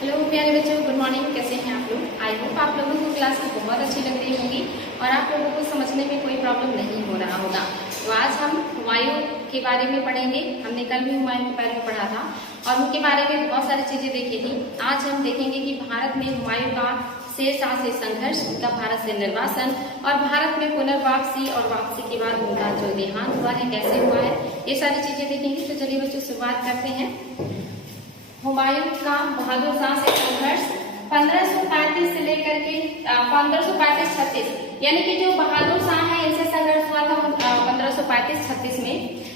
Hello प्यारे बच्चों, good morning. कैसे हैं आप लोग? आई होप आप लोगों को क्लास में बहुत अच्छी लग रही होगी और आप लोगों को समझने में कोई प्रॉब्लम नहीं हो रहा होगा। तो आज हम हुमायूं के बारे में पढ़ेंगे। हमने कल भी हुमायूं के बारे में पढ़ा था और उनके बारे में बहुत सारी चीजें देखी थी। आज हम देखेंगे कि भारत में हुमायूं का शेरशाह से संघर्ष, उनका भारत से निर्वासन और भारत में पुनर्वापसी और वापसी के बाद उनका जो देहांत हुआ है, कैसे हुआ है, ये सारी चीजें देखेंगे। तो चलिए बच्चों, शुरुआत करते हैं। हुमायूं का बहादुर शाह से संघर्ष 1535 से लेकर के 1535-36, यानी कि जो बहादुर शाह है इनसे संघर्ष हुआ था 1535-36 में।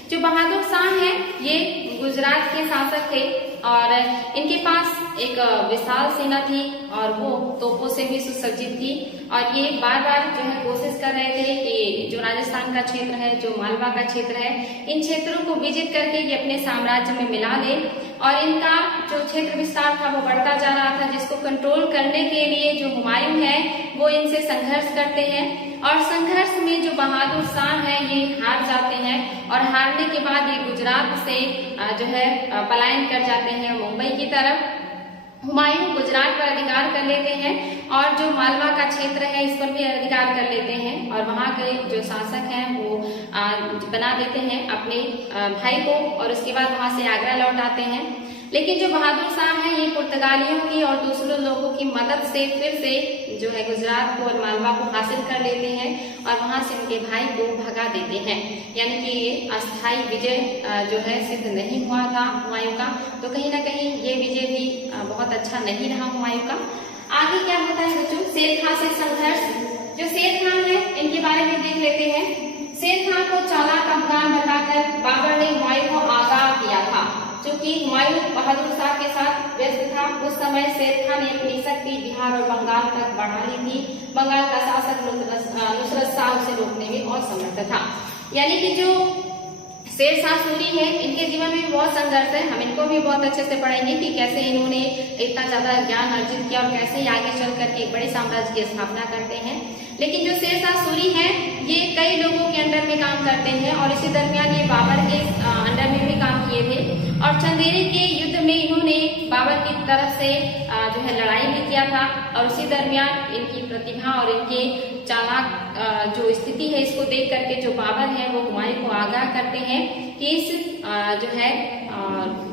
जो बहादुर शाह है ये गुजरात के शासक थे और इनके पास एक विशाल सेना थी और वो तोपों से भी सुसज्जित थी और ये बार बार जो है कोशिश कर रहे थे कि जो राजस्थान का क्षेत्र है, जो मालवा का क्षेत्र है, इन क्षेत्रों को विजित करके ये अपने साम्राज्य में मिला ले। और इनका जो क्षेत्र विस्तार था वो बढ़ता जा रहा था, जिसको कंट्रोल करने के लिए जो हुमायूं है वो इनसे संघर्ष करते हैं और संघर्ष में जो बहादुर शाह है ये हार जाते हैं और हारने के बाद ये गुजरात से जो है पलायन कर जाते हैं मुंबई की तरफ। हुमायूं गुजरात पर अधिकार कर लेते हैं और जो मालवा का क्षेत्र है इस पर भी अधिकार कर लेते हैं और वहां के जो शासक हैं वो बना देते हैं अपने भाई को और उसके बाद वहां से आगरा लौट आते हैं। लेकिन जो बहादुर शाह है ये पुर्तगालियों की और दूसरे लोगों की मदद से फिर से जो है गुजरात को और मालवा को हासिल कर लेते हैं और वहां से उनके भाई को भगा देते हैं। यानी कि ये अस्थायी विजय जो है सिद्ध नहीं हुआ था हुमायूं का। तो कहीं ना कहीं ये विजय भी बहुत अच्छा नहीं रहा हुमायूं का। आगे क्या होता है बच्चों? शेर खां से संघर्ष। जो शेर खां है इनके बारे में देख लेते हैं। शेर खां को चालाक अफगान बताकर बाबर ने हुमायूं को आगाह किया था। चूंकि हुमायूं बहादुर शाह के साथ व्यस्त था, उस समय शेर खां ने अपनी शक्ति बिहार और बंगाल तक बढ़ा ली थी। बंगाल का शासक नुसरत शाह उसे रोकने में असमर्थ था। यानी कि जो शेरशाह सूरी है इनके जीवन में बहुत संघर्ष है। हम इनको भी बहुत अच्छे से पढ़ेंगे कि कैसे इन्होंने इतना ज्यादा ज्ञान अर्जित किया और कैसे आगे चल करके एक बड़े साम्राज्य की स्थापना करते हैं। लेकिन जो शेरशाह सूरी है ये कई लोगों के अंडर में काम करते हैं और इसी दरमियान ये बाबर के अंडर में भी काम किए थे और चंदेरी के युद्ध में इन्होंने बाबर की तरफ से जो है लड़ाई भी किया था और उसी दरमियान इनकी प्रतिभा और इनके चालाक जो स्थिति है इसको देख करके जो बाबर है वो हुमायूं को आगाह करते हैं कि इस जो है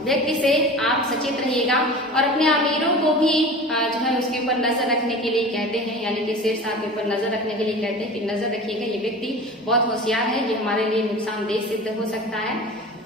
व्यक्ति से आप सचेत रहिएगा और अपने अमीरों को भी जो है उसके ऊपर नजर रखने के लिए कहते हैं। यानी कि शेरशाह के ऊपर नजर रखने के लिए कहते हैं कि नजर रखिएगा, ये व्यक्ति बहुत होशियार है, ये हमारे लिए नुकसानदेह सिद्ध हो सकता है।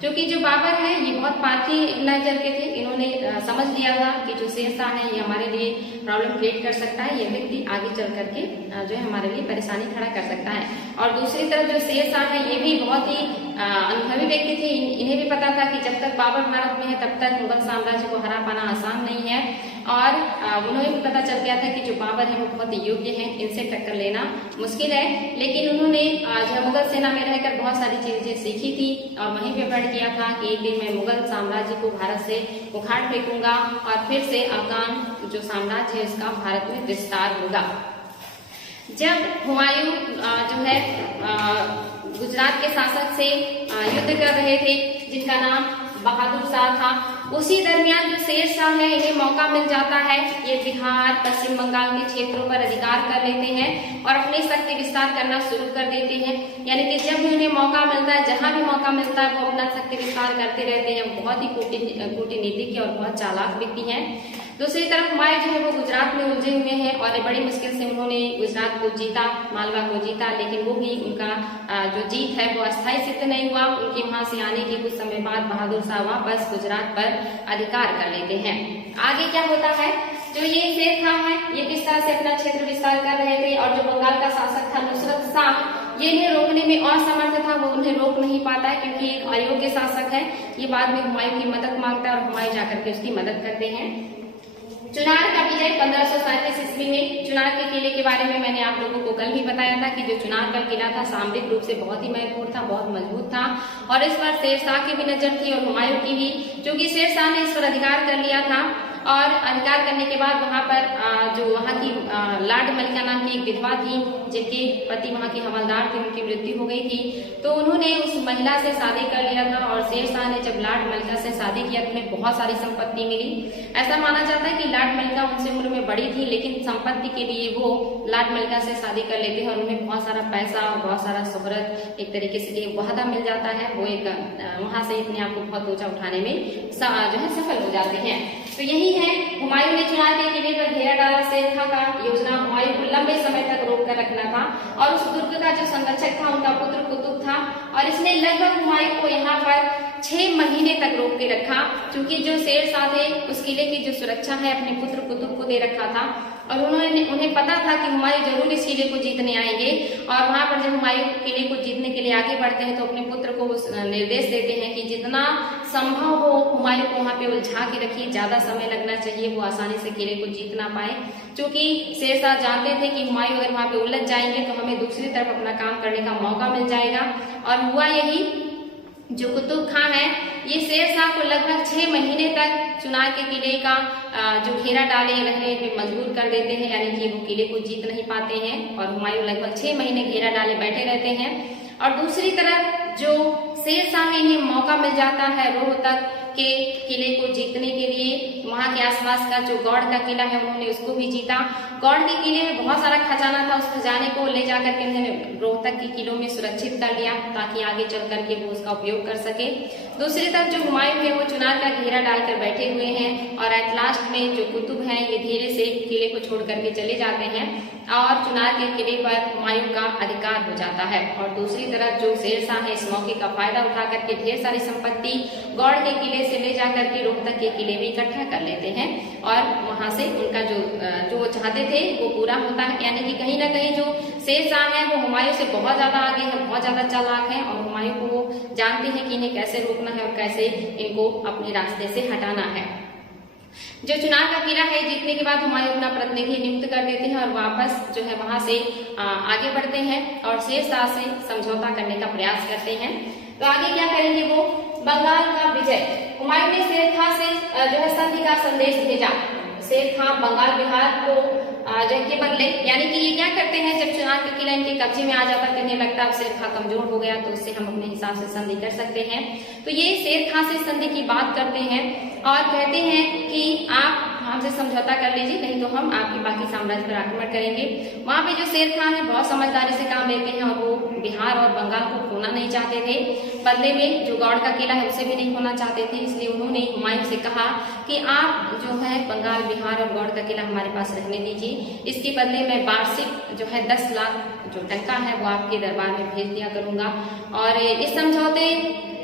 क्योंकि जो बाबर है ये बहुत पारखी नजर के थे, इन्होंने समझ लिया था कि जो शेरशाह है ये हमारे लिए प्रॉब्लम क्रिएट कर सकता है, ये व्यक्ति आगे चल करके जो है हमारे लिए परेशानी खड़ा कर सकता है। और दूसरी तरफ जो शेरशाह है ये भी बहुत ही अनुभवी व्यक्ति थे। इन्हें भी पता था कि जब तक बाबर भारत में है तब तक मुगल साम्राज्य को हरा पाना आसान नहीं है और उन्हें भी पता चल गया था कि जो बाबर है वो बहुत योग्य है, इनसे टक्कर लेना मुश्किल है। लेकिन उन्होंने जो मुगल सेना में रहकर बहुत सारी चीजें सीखी थी और वहीं पे बढ़ किया था कि एक दिन मैं मुगल साम्राज्य को भारत से उखाड़ फेंकूंगा और फिर से अफगान जो साम्राज्य है इसका भारत में विस्तार होगा। जब हुमायूं जो है गुजरात के शासक से युद्ध कर रहे थे जिनका नाम बहादुर शाह था, उसी दरमियान जो शेरशाह है इन्हें मौका मिल जाता है, ये बिहार पश्चिम बंगाल के क्षेत्रों पर अधिकार कर लेते हैं और अपनी शक्ति विस्तार करना शुरू कर देते हैं। यानी कि जब भी उन्हें मौका मिलता है, जहां भी मौका मिलता है वो अपना शक्ति विस्तार करते रहते हैं। बहुत ही कूटनीतिक और बहुत चालाक व्यक्ति हैं। दूसरी तरफ हुमायूं जो है वो गुजरात में उलझे हुए हैं और बड़ी मुश्किल से उन्होंने गुजरात को जीता, मालवा को जीता, लेकिन वो भी उनका जो जीत है वो अस्थायी सिद्ध नहीं हुआ। उनके वहां से आने के कुछ समय बाद बहादुर शाह वापस गुजरात पर अधिकार कर लेते हैं। आगे क्या होता है? जो ये शेर खां है ये किस तरह से अपना क्षेत्र विस्तार कर रहे थे और जो बंगाल का शासक था नुसरत शाह ये इन्हें रोकने में असमर्थ था, वो उन्हें रोक नहीं पाता है क्योंकि एक अयोग्य शासक है। ये बाद में हुमायूं की मदद मांगता है और हुमायूं जाकर के उसकी मदद करते हैं। चुनार का विजय 1537 ईस्वी में। चुनार के किले के बारे में मैंने आप लोगों को कल भी बताया था कि जो चुनार का किला था सामरिक रूप से बहुत ही महत्वपूर्ण था, बहुत मजबूत था और इस पर शेरशाह की भी नजर थी और हुमायूं की भी, क्योंकि शेरशाह ने इस पर अधिकार कर लिया था और अधिकार करने के बाद वहां पर जो वहां की लाड मलिका नाम की एक विधवा थी, जिनके पति वहां के हवलदार थे, उनकी मृत्यु हो गई थी। तो उन्होंने उस महिला से शादी कर लिया था और शेरशाह ने जब लाड मलिका से शादी किया तो उन्हें बहुत सारी संपत्ति मिली। ऐसा माना जाता है कि लाड मलिका उनसे उम्र में बड़ी थी, लेकिन संपत्ति के लिए वो लाड मलिका से शादी कर लेते हैं और उन्हें बहुत सारा पैसा और बहुत सारा शोहरत, एक तरीके से एक वादा मिल जाता है। वो एक वहां से अपने आप को बहुत ऊंचा उठाने में जो है सफल हो जाते हैं। तो यही है, हुमायूं ने चुनार के किले पर घेरा डाला। शेर खां का योजना हुमायूं को लंबे समय तक रोक कर रखना था और उस दुर्ग का जो संरक्षक था उनका पुत्र कुतुब था और इसने लगभग हुमायूं को यहाँ पर 6 महीने तक रोक के रखा, क्योंकि जो शेरशाह थे उस किले की जो सुरक्षा है अपने पुत्र कुतुब को दे रखा था और उन्हें पता था कि हुमायूं जरूर इस किले को जीतने आएंगे। और वहां पर जब हुमायूं किले को जीतने के लिए आगे बढ़ते हैं तो अपने पुत्र को निर्देश देते हैं कि जितना संभव हो हुमायूं को वहां पे उलझा के रखिए, ज्यादा समय लगना चाहिए, वो आसानी से किले को जीत ना पाए। क्योंकि शेरशाह जानते थे कि हुमायूं अगर वहां पे उलझ जाएंगे तो हमें दूसरी तरफ अपना काम करने का मौका मिल जाएगा। और हुआ यही, जो कुतुब खां है ये शेरशाह को लगभग 6 महीने तक चुनार के किले का जो घेरा डाले रहने पे मजबूर कर देते हैं, यानी कि वो किले को जीत नहीं पाते हैं और हुमायूं लगभग 6 महीने घेरा डाले बैठे रहते हैं। और दूसरी तरफ जो शेरशाह में इन्हें मौका मिल जाता है रोहतक के किले को जीतने के लिए, वहां के आसपास का जो गौड़ का किला है उन्होंने उसको भी जीता। गौड़ के किले में बहुत सारा खजाना था, उस खजाने को ले जाकर के उन्होंने रोहतक के किलों में सुरक्षित कर लिया ताकि आगे चल करके वो उसका उपयोग कर सके। दूसरी तरफ जो हुमायूं है वो चुनार का घेरा डालकर बैठे हुए हैं और एट लास्ट में जो कुतुब हैं ये धीरे से किले को छोड़ करके चले जाते हैं और चुनार के किले पर हुमायूं का अधिकार हो जाता है। और दूसरी तरफ जो शेरशाह है इस मौके का फायदा उठा करके ढेर सारी संपत्ति गौड़ के किले से ले जाकर के रोहतक के किले में इकट्ठा कर लेते हैं और वहां से उनका जो चाहते थे वो पूरा होता है। यानी कि कहीं ना कहीं जो शेरशाह है वो हुमायूं से बहुत ज्यादा आगे है, बहुत ज्यादा चालाक है और हुमायूं को वो जानते हैं कि इन्हें कैसे रोकना है और कैसे इनको अपने रास्ते से हटाना है। जो चुनार का किला है जीतने के बाद हुमायूं अपना प्रतिनिधि नियुक्त कर देते हैं और वापस जो है वहां से आगे बढ़ते हैं और शेरशाह से समझौता करने का प्रयास करते हैं। तो आगे क्या करेंगे वो, बंगाल का विजय। हुमायूं ने शेर खां से जो है संधि का संदेश भेजा। शेर खां बंगाल बिहार को जंग के बदले, यानी कि ये क्या करते हैं, जब चुनार का किला इनके कब्जे में आ जाता है तो इन्हें लगता है शेर खां कमजोर हो गया तो उससे हम अपने हिसाब से संधि कर सकते हैं। तो ये शेर खां से संधि की बात करते हैं और कहते हैं कि आप हमसे समझौता कर लीजिए, नहीं तो हम आपके बाकी साम्राज्य पर आक्रमण करेंगे। वहां पे जो शेर खां है बहुत समझदारी से काम लेते हैं और वो बिहार और बंगाल को खोना नहीं चाहते थे। बदले में जो गौड़ का किला है उसे भी नहीं खोना चाहते थे, इसलिए उन्होंने हुमायूं से कहा कि आप जो है बंगाल, बिहार और गौड़ का किला हमारे पास रहने दीजिए, इसके बदले में वार्षिक जो है 10 लाख जो टंका है वो आपके दरबार में भेज दिया करूंगा। और इस समझौते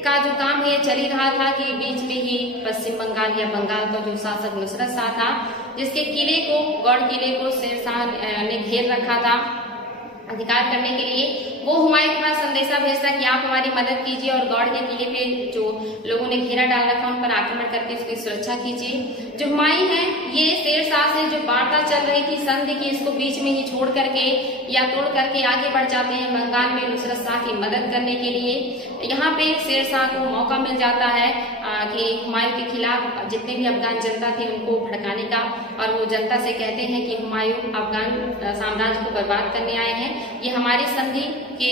का जो काम है चल ही रहा था कि बीच में ही पश्चिम बंगाल या बंगाल का जो शासक नुसरत शाह था, जिसके किले को, गौड़ किले को शेरशाह ने घेर रखा था अधिकार करने के लिए, वो हुमायूं के पास संदेशा भेजता कि आप हमारी मदद कीजिए और गौड़ के किले पे जो लोगों ने घेरा डाल रखा उन पर आक्रमण करके उसकी सुरक्षा कीजिए। जो हुमायूं है ये शेरशाह से जो वार्ता चल रही थी संधि की, इसको बीच में ही छोड़ करके या तोड़ करके आगे बढ़ जाते हैं बंगाल में नुसरत शाह की मदद करने के लिए। यहाँ पे शेरशाह को मौका मिल जाता है कि हुमायूं के खिलाफ जितने भी अफगान जनता थी उनको भड़काने का, और वो जनता से कहते हैं कि हुमायूं अफगान साम्राज्य को बर्बाद करने आए हैं, ये हमारी संधि के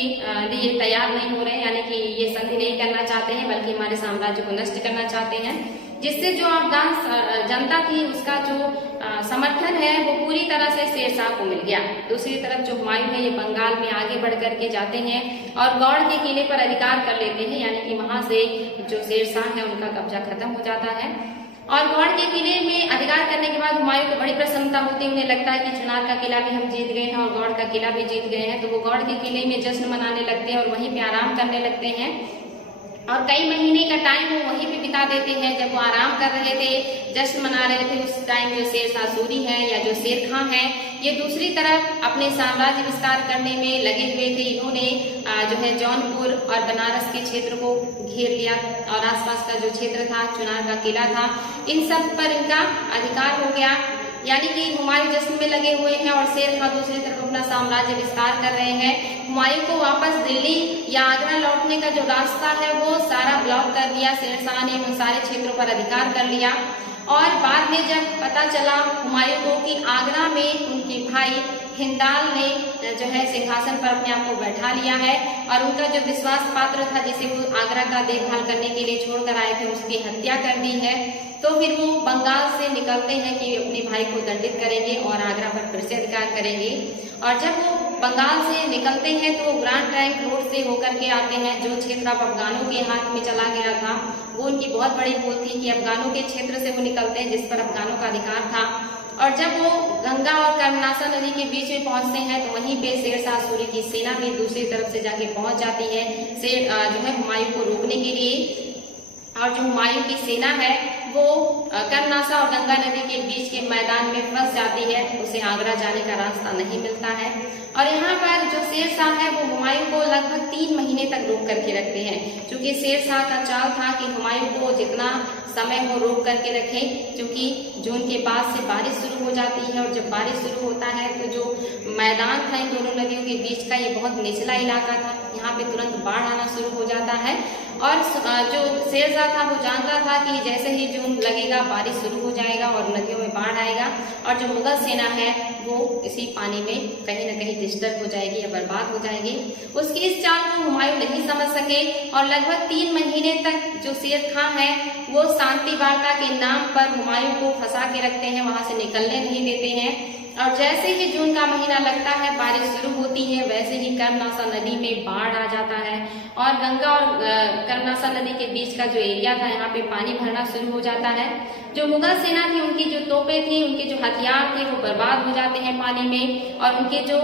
लिए तैयार नहीं हो रहे, यानी कि ये संधि नहीं करना चाहते हैं बल्कि हमारे साम्राज्य को नष्ट करना चाहते हैं। जिससे जो अफगान जनता थी उसका जो समर्थन है वो पूरी तरह से शेरशाह को मिल गया। दूसरी तरफ जो हुमायूं है ये बंगाल में आगे बढ़ करके जाते हैं और गौड़ के किले पर अधिकार कर लेते हैं, यानी कि वहां से जो शेरशाह है उनका कब्जा खत्म हो जाता है। और गौड़ के किले में अधिकार करने के बाद हुमायूं को बड़ी प्रसन्नता होती है, उन्हें लगता है कि चुनार का किला भी हम जीत गए हैं और गौड़ का किला भी जीत गए हैं। तो वो गौड़ के किले में जश्न मनाने लगते हैं और वहीं पे आराम करने लगते हैं और कई महीने का टाइम वो वहीं पे बिता देते हैं। जब वो आराम कर रहे थे, जश्न मना रहे थे, उस टाइम जो शेरशाह सूरी है या जो शेर खां है ये दूसरी तरफ अपने साम्राज्य विस्तार करने में लगे हुए थे। इन्होंने जो है जौनपुर और बनारस के क्षेत्र को घेर लिया और आसपास का जो क्षेत्र था, चुनार का किला था, इन सब पर इनका अधिकार हो गया। यानी कि हुमायूं जश्न में लगे हुए हैं और शेर खां दूसरी तरफ अपना साम्राज्य विस्तार कर रहे हैं। हुमायूं को वापस दिल्ली या आगरा लौटने का जो रास्ता है वो सारा ब्लॉक कर दिया शेरशाह ने, उन सारे क्षेत्रों पर अधिकार कर लिया और बाद में जब पता चला हुमायूं को कि आगरा में उनके भाई हिंदाल ने जो है सिंहासन पर अपने आप को बैठा लिया है और उनका जो विश्वास पात्र था जिसे वो आगरा का देखभाल करने के लिए छोड़कर आए थे उसकी हत्या कर दी है, तो फिर वो बंगाल से निकलते हैं कि अपने भाई को दंडित करेंगे और आगरा पर फिर से अधिकार करेंगे। और जब वो बंगाल से निकलते हैं तो ग्रांड ट्रंक रोड से होकर के आते हैं, जो क्षेत्र अब अफगानों के हाथ में चला गया था। वो उनकी बहुत बड़ी भूल थी कि अफगानों के क्षेत्र से वो निकलते हैं जिस पर अफगानों का अधिकार था। और जब वो गंगा और कर्मनासा नदी के बीच में पहुंचते हैं तो वहीं पे शेरशाह सूरी की सेना भी दूसरी तरफ से जाके पहुंच जाती है जो है हुमायूं को रोकने के लिए। और जो हुमायूं की सेना है वो कर्मनासा और गंगा नदी के बीच के मैदान में फंस जाती है, उसे आगरा जाने का रास्ता नहीं मिलता है। और यहाँ पर जो शेरशाह है वो हुमायूं को लगभग 3 महीने तक रोक करके रखते हैं, क्योंकि शेरशाह का चाल था कि हुमायूं को जितना समय वो रोक करके रखें, क्योंकि जून के बाद से बारिश शुरू हो जाती है और जब बारिश शुरू होता है तो जो मैदान था इन दोनों नदियों के बीच का ये बहुत निचला इलाका था, यहाँ पे तुरंत बाढ़ आना शुरू हो जाता है। और जो शेरशाह था वो जानता था कि जैसे ही जून लगेगा बारिश शुरू हो जाएगा और नदियों में बाढ़ आएगा और जो मुगल सेना है वो इसी पानी में कहीं न कहीं डिस्टर्ब हो जाएगी या बर्बाद हो जाएगी। उसकी इस चाल को हुमायूं नहीं समझ सके और लगभग 3 महीने तक जो शेर खां है वो शांति वार्ता के नाम पर हुमायूं को फंसा के रखते हैं, वहां से निकलने नहीं देते हैं। और जैसे ही जून का महीना लगता है बारिश शुरू होती है, वैसे ही कर्मनासा नदी में बाढ़ आ जाता है और गंगा और कर्मनासा नदी के बीच का जो एरिया था यहाँ पे पानी भरना शुरू हो जाता है। जो मुगल सेना थी उनकी जो तोपें थी, उनके जो हथियार थे वो बर्बाद हो जाते हैं पानी में और उनके जो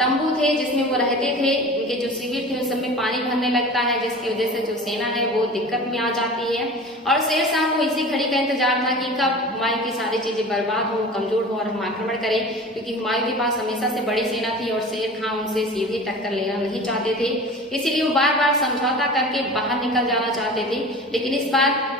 तंबू थे जिसमें वो रहते थे, उनके जो शिविर थे उस सब में पानी भरने लगता है, जिसकी वजह से जो सेना है वो दिक्कत में आ जाती है। और शेरशाह को इसी घड़ी का इंतजार था कि कब हुमायूं की सारी चीजें बर्बाद हो, कमजोर हो और हम आक्रमण करें, क्योंकि हुमायूं के पास हमेशा से बड़ी सेना थी और शेर खां उनसे सीधी टक्कर लेना नहीं चाहते थे। इसीलिए वो बार बार समझौता करके बाहर निकल जाना चाहते थे। लेकिन इस बार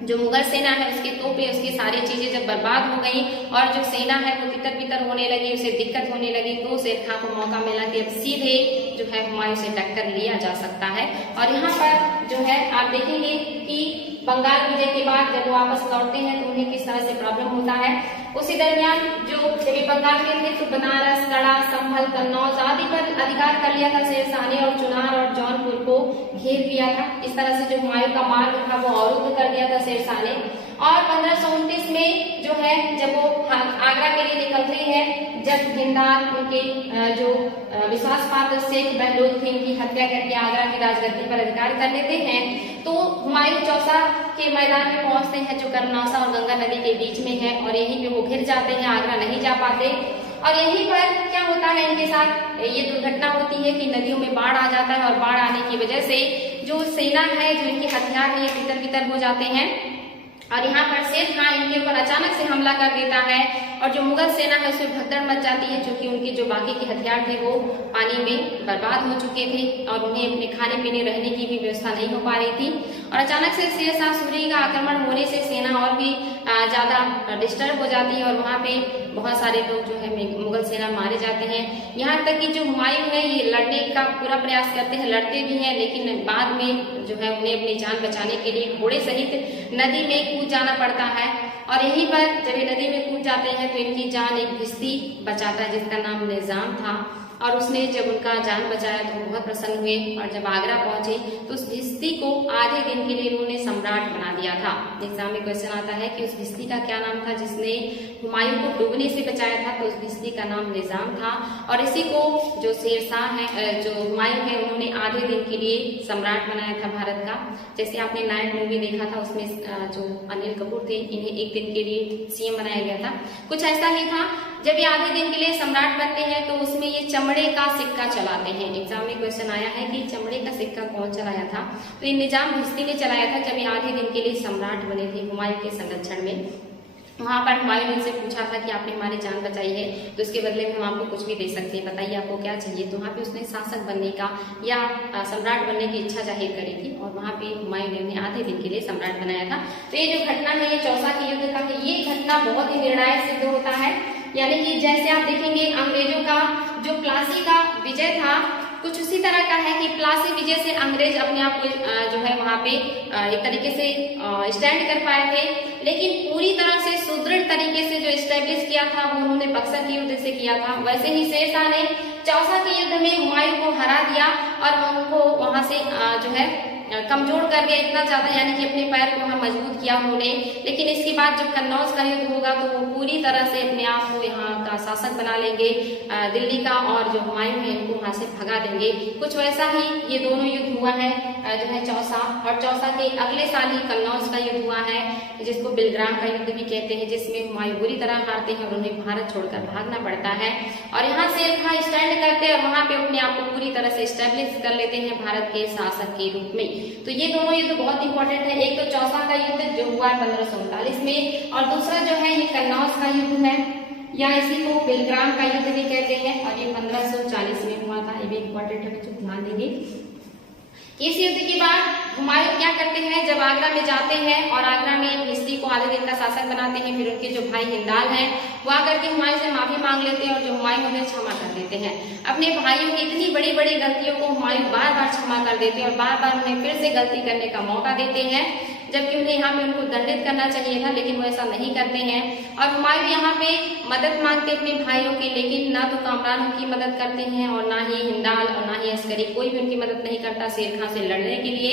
जो मुगल सेना है उसके तोपे उसकी सारी चीजें जब बर्बाद हो गई और जो सेना है वो तितर बितर होने लगी, उसे दिक्कत होने लगी, तो शेर खां को मौका मिला कि अब सीधे जो है हुमायूं से टक्कर लिया जा सकता है। और यहाँ पर जो है आप देखेंगे कि बंगाल विजय के बाद जब वो वापस लौटते हैं तो उन्हें किस तरह से प्रॉब्लम होता है। उसी दरमियान जो जब बंगाल के थे तो बनारस, कड़ा, संभल, कन्नौज आदि पर अधिकार कर लिया था शेरशाह ने और चुनार और जौनपुर को घेर लिया था। इस तरह से जो हुमायूं का मार्ग था वो अवरुद्ध कर दिया था शेरशाह ने। और 1529 में जो है जब वो आगरा के लिए निकलते हैं, जब हिंदाल उनके जो विश्वास पात्र शेख बहलोद थे उनकी हत्या करके आगरा की राजगद्दी पर अधिकार कर लेते हैं, तो हुमायूं चौसा के मैदान में पहुंचते हैं जो कर्मनासा और गंगा नदी के बीच में है और यहीं पे वो घिर जाते हैं, आगरा नहीं जा पाते। और यहीं पर क्या होता है इनके साथ ये दुर्घटना होती है कि नदियों में बाढ़ आ जाता है और बाढ़ आने की वजह से जो सेना है, जो इनके हथियार है, ये तितर बितर हो जाते हैं। और यहाँ पर शेर खां इनके ऊपर अचानक से हमला कर देता है और जो मुगल सेना है उसमें भगदड़ मच जाती है, क्योंकि उनके जो बाकी के हथियार थे वो पानी में बर्बाद हो चुके थे और उन्हें अपने खाने पीने रहने की भी व्यवस्था नहीं हो पा रही थी। और अचानक से शेरशाह सूरी का आक्रमण होने से सेना और भी ज्यादा डिस्टर्ब हो जाती है और वहाँ पे बहुत सारे लोग जो है मुगल सेना मारे जाते हैं। यहाँ तक कि जो हुमायूं है ये लड़ने का पूरा प्रयास करते हैं, लड़ते भी हैं, लेकिन बाद में जो है उन्हें अपनी जान बचाने के लिए घोड़े सहित नदी में कूद जाना पड़ता है। और यहीं पर जब ये नदी में कूद जाते हैं तो इनकी जान एक भिश्ती बचाता है जिसका नाम निजाम था और उसने जब उनका जान बचाया तो बहुत प्रसन्न हुए और जब आगरा पहुंचे तो उस भिश्ती को आधे दिन के लिए उन्होंने सम्राट बना दिया था। एग्जाम में क्वेश्चन आता है कि उस भिश्ती का क्या नाम था जिसने हुमायूं को डूबने से बचाया था, तो उस भिश्ती का नाम निजाम था। और इसी को जो शेरशाह है, जो हुमायूं है, उन्होंने आधे दिन के लिए सम्राट बनाया था भारत का। जैसे आपने नायक मूवी देखा था उसमें जो अनिल कपूर थे, इन्हें एक दिन के लिए सीएम बनाया गया था, कुछ ऐसा ही था। जब ये आधे दिन के लिए सम्राट बनते हैं तो उसमें ये चमड़े का सिक्का चलाते हैं। एग्जाम में क्वेश्चन आया है कि चमड़े का सिक्का कौन चलाया था, तो ये निजाम भिश्ती ने चलाया था जब ये आधे दिन के लिए सम्राट बने थे हुमायूं के संरक्षण में। वहां पर हुमायूं ने उनसे पूछा था कि आपने हमारी जान बचाई है तो इसके बदले में हम आपको कुछ भी दे सकते हैं, बताइए आपको क्या चाहिए। तो वहाँ पे उसने शासक बनने का या सम्राट बनने की इच्छा जाहिर करी थी और वहाँ पे हुमायूं ने उन्हें आधे दिन के लिए सम्राट बनाया था। तो ये जो घटना है ये चौसा के युद्ध का, ये घटना बहुत ही निर्णायक सिद्ध होता है। यानी कि जैसे आप देखेंगे अंग्रेजों का जो प्लासी का विजय था कुछ उसी तरह का है कि प्लासी विजय से अंग्रेज अपने आप को जो है वहां पे एक तरीके से स्टैंड कर पाए थे, लेकिन पूरी तरह से सुदृढ़ तरीके से जो स्टैब्लिश किया था वो उन्होंने बक्सर के युद्ध से किया था। वैसे ही शेरशाह ने चौसा के युद्ध में हुमायूं को हरा दिया और उनको वहां से जो है कमजोर कर दिया इतना ज्यादा, यानी कि अपने पैर को वहां मजबूत किया उन्होंने। लेकिन इसके बाद जब कन्नौज का युद्ध होगा तो वो पूरी तरह से अपने आप को यहाँ का शासक बना लेंगे दिल्ली का, और जो हुमायूं है इनको वहां से भगा देंगे। कुछ वैसा ही ये दोनों युद्ध हुआ है जो है चौसा, और चौसा के अगले साल ही कन्नौज का युद्ध हुआ है जिसको बिलग्राम का युद्ध भी कहते हैं, जिसमें हुमायूं बुरी तरह हारते हैं और उन्हें भारत छोड़कर भागना पड़ता है। और यहाँ शेर खां स्टैंड करते हैं और वहां पे अपने आप को पूरी तरह से स्टैब्लिश कर लेते हैं भारत के शासक के रूप में। तो ये दोनों युद्ध बहुत इंपॉर्टेंट है। एक तो चौसा का युद्ध जो हुआ 1539 में, और दूसरा जो है ये कन्नौज का युद्ध है, या इसी को बिलग्राम का युद्ध भी कहते हैं, और ये 1540 में हुआ था। ये भी इंपॉर्टेंट है, बच्चों ध्यान देंगे। इस युद्ध के बाद हुमायूं क्या करते हैं, जब आगरा में जाते हैं और आगरा में मिस्री को आधे दिन का शासक बनाते हैं, फिर उनके जो भाई हिंदाल हैं वो आकर के हुमायूं से माफी मांग लेते हैं और जो हुमायूं उन्हें क्षमा कर देते हैं। अपने भाइयों की इतनी बड़ी बड़ी गलतियों को हुमायूं बार बार क्षमा कर देते हैं और बार बार उन्हें फिर से गलती करने का मौका देते हैं, जबकि उन्हें यहाँ पे उनको दंडित करना चाहिए था, लेकिन वो ऐसा नहीं करते हैं। और हुमायूं यहाँ पे मदद मांगते अपने भाइयों की, लेकिन ना तो कामरान उनकी मदद करते हैं और ना ही हिंदाल और ना ही अस्करी, कोई भी उनकी मदद नहीं करता शेर खां से लड़ने के लिए।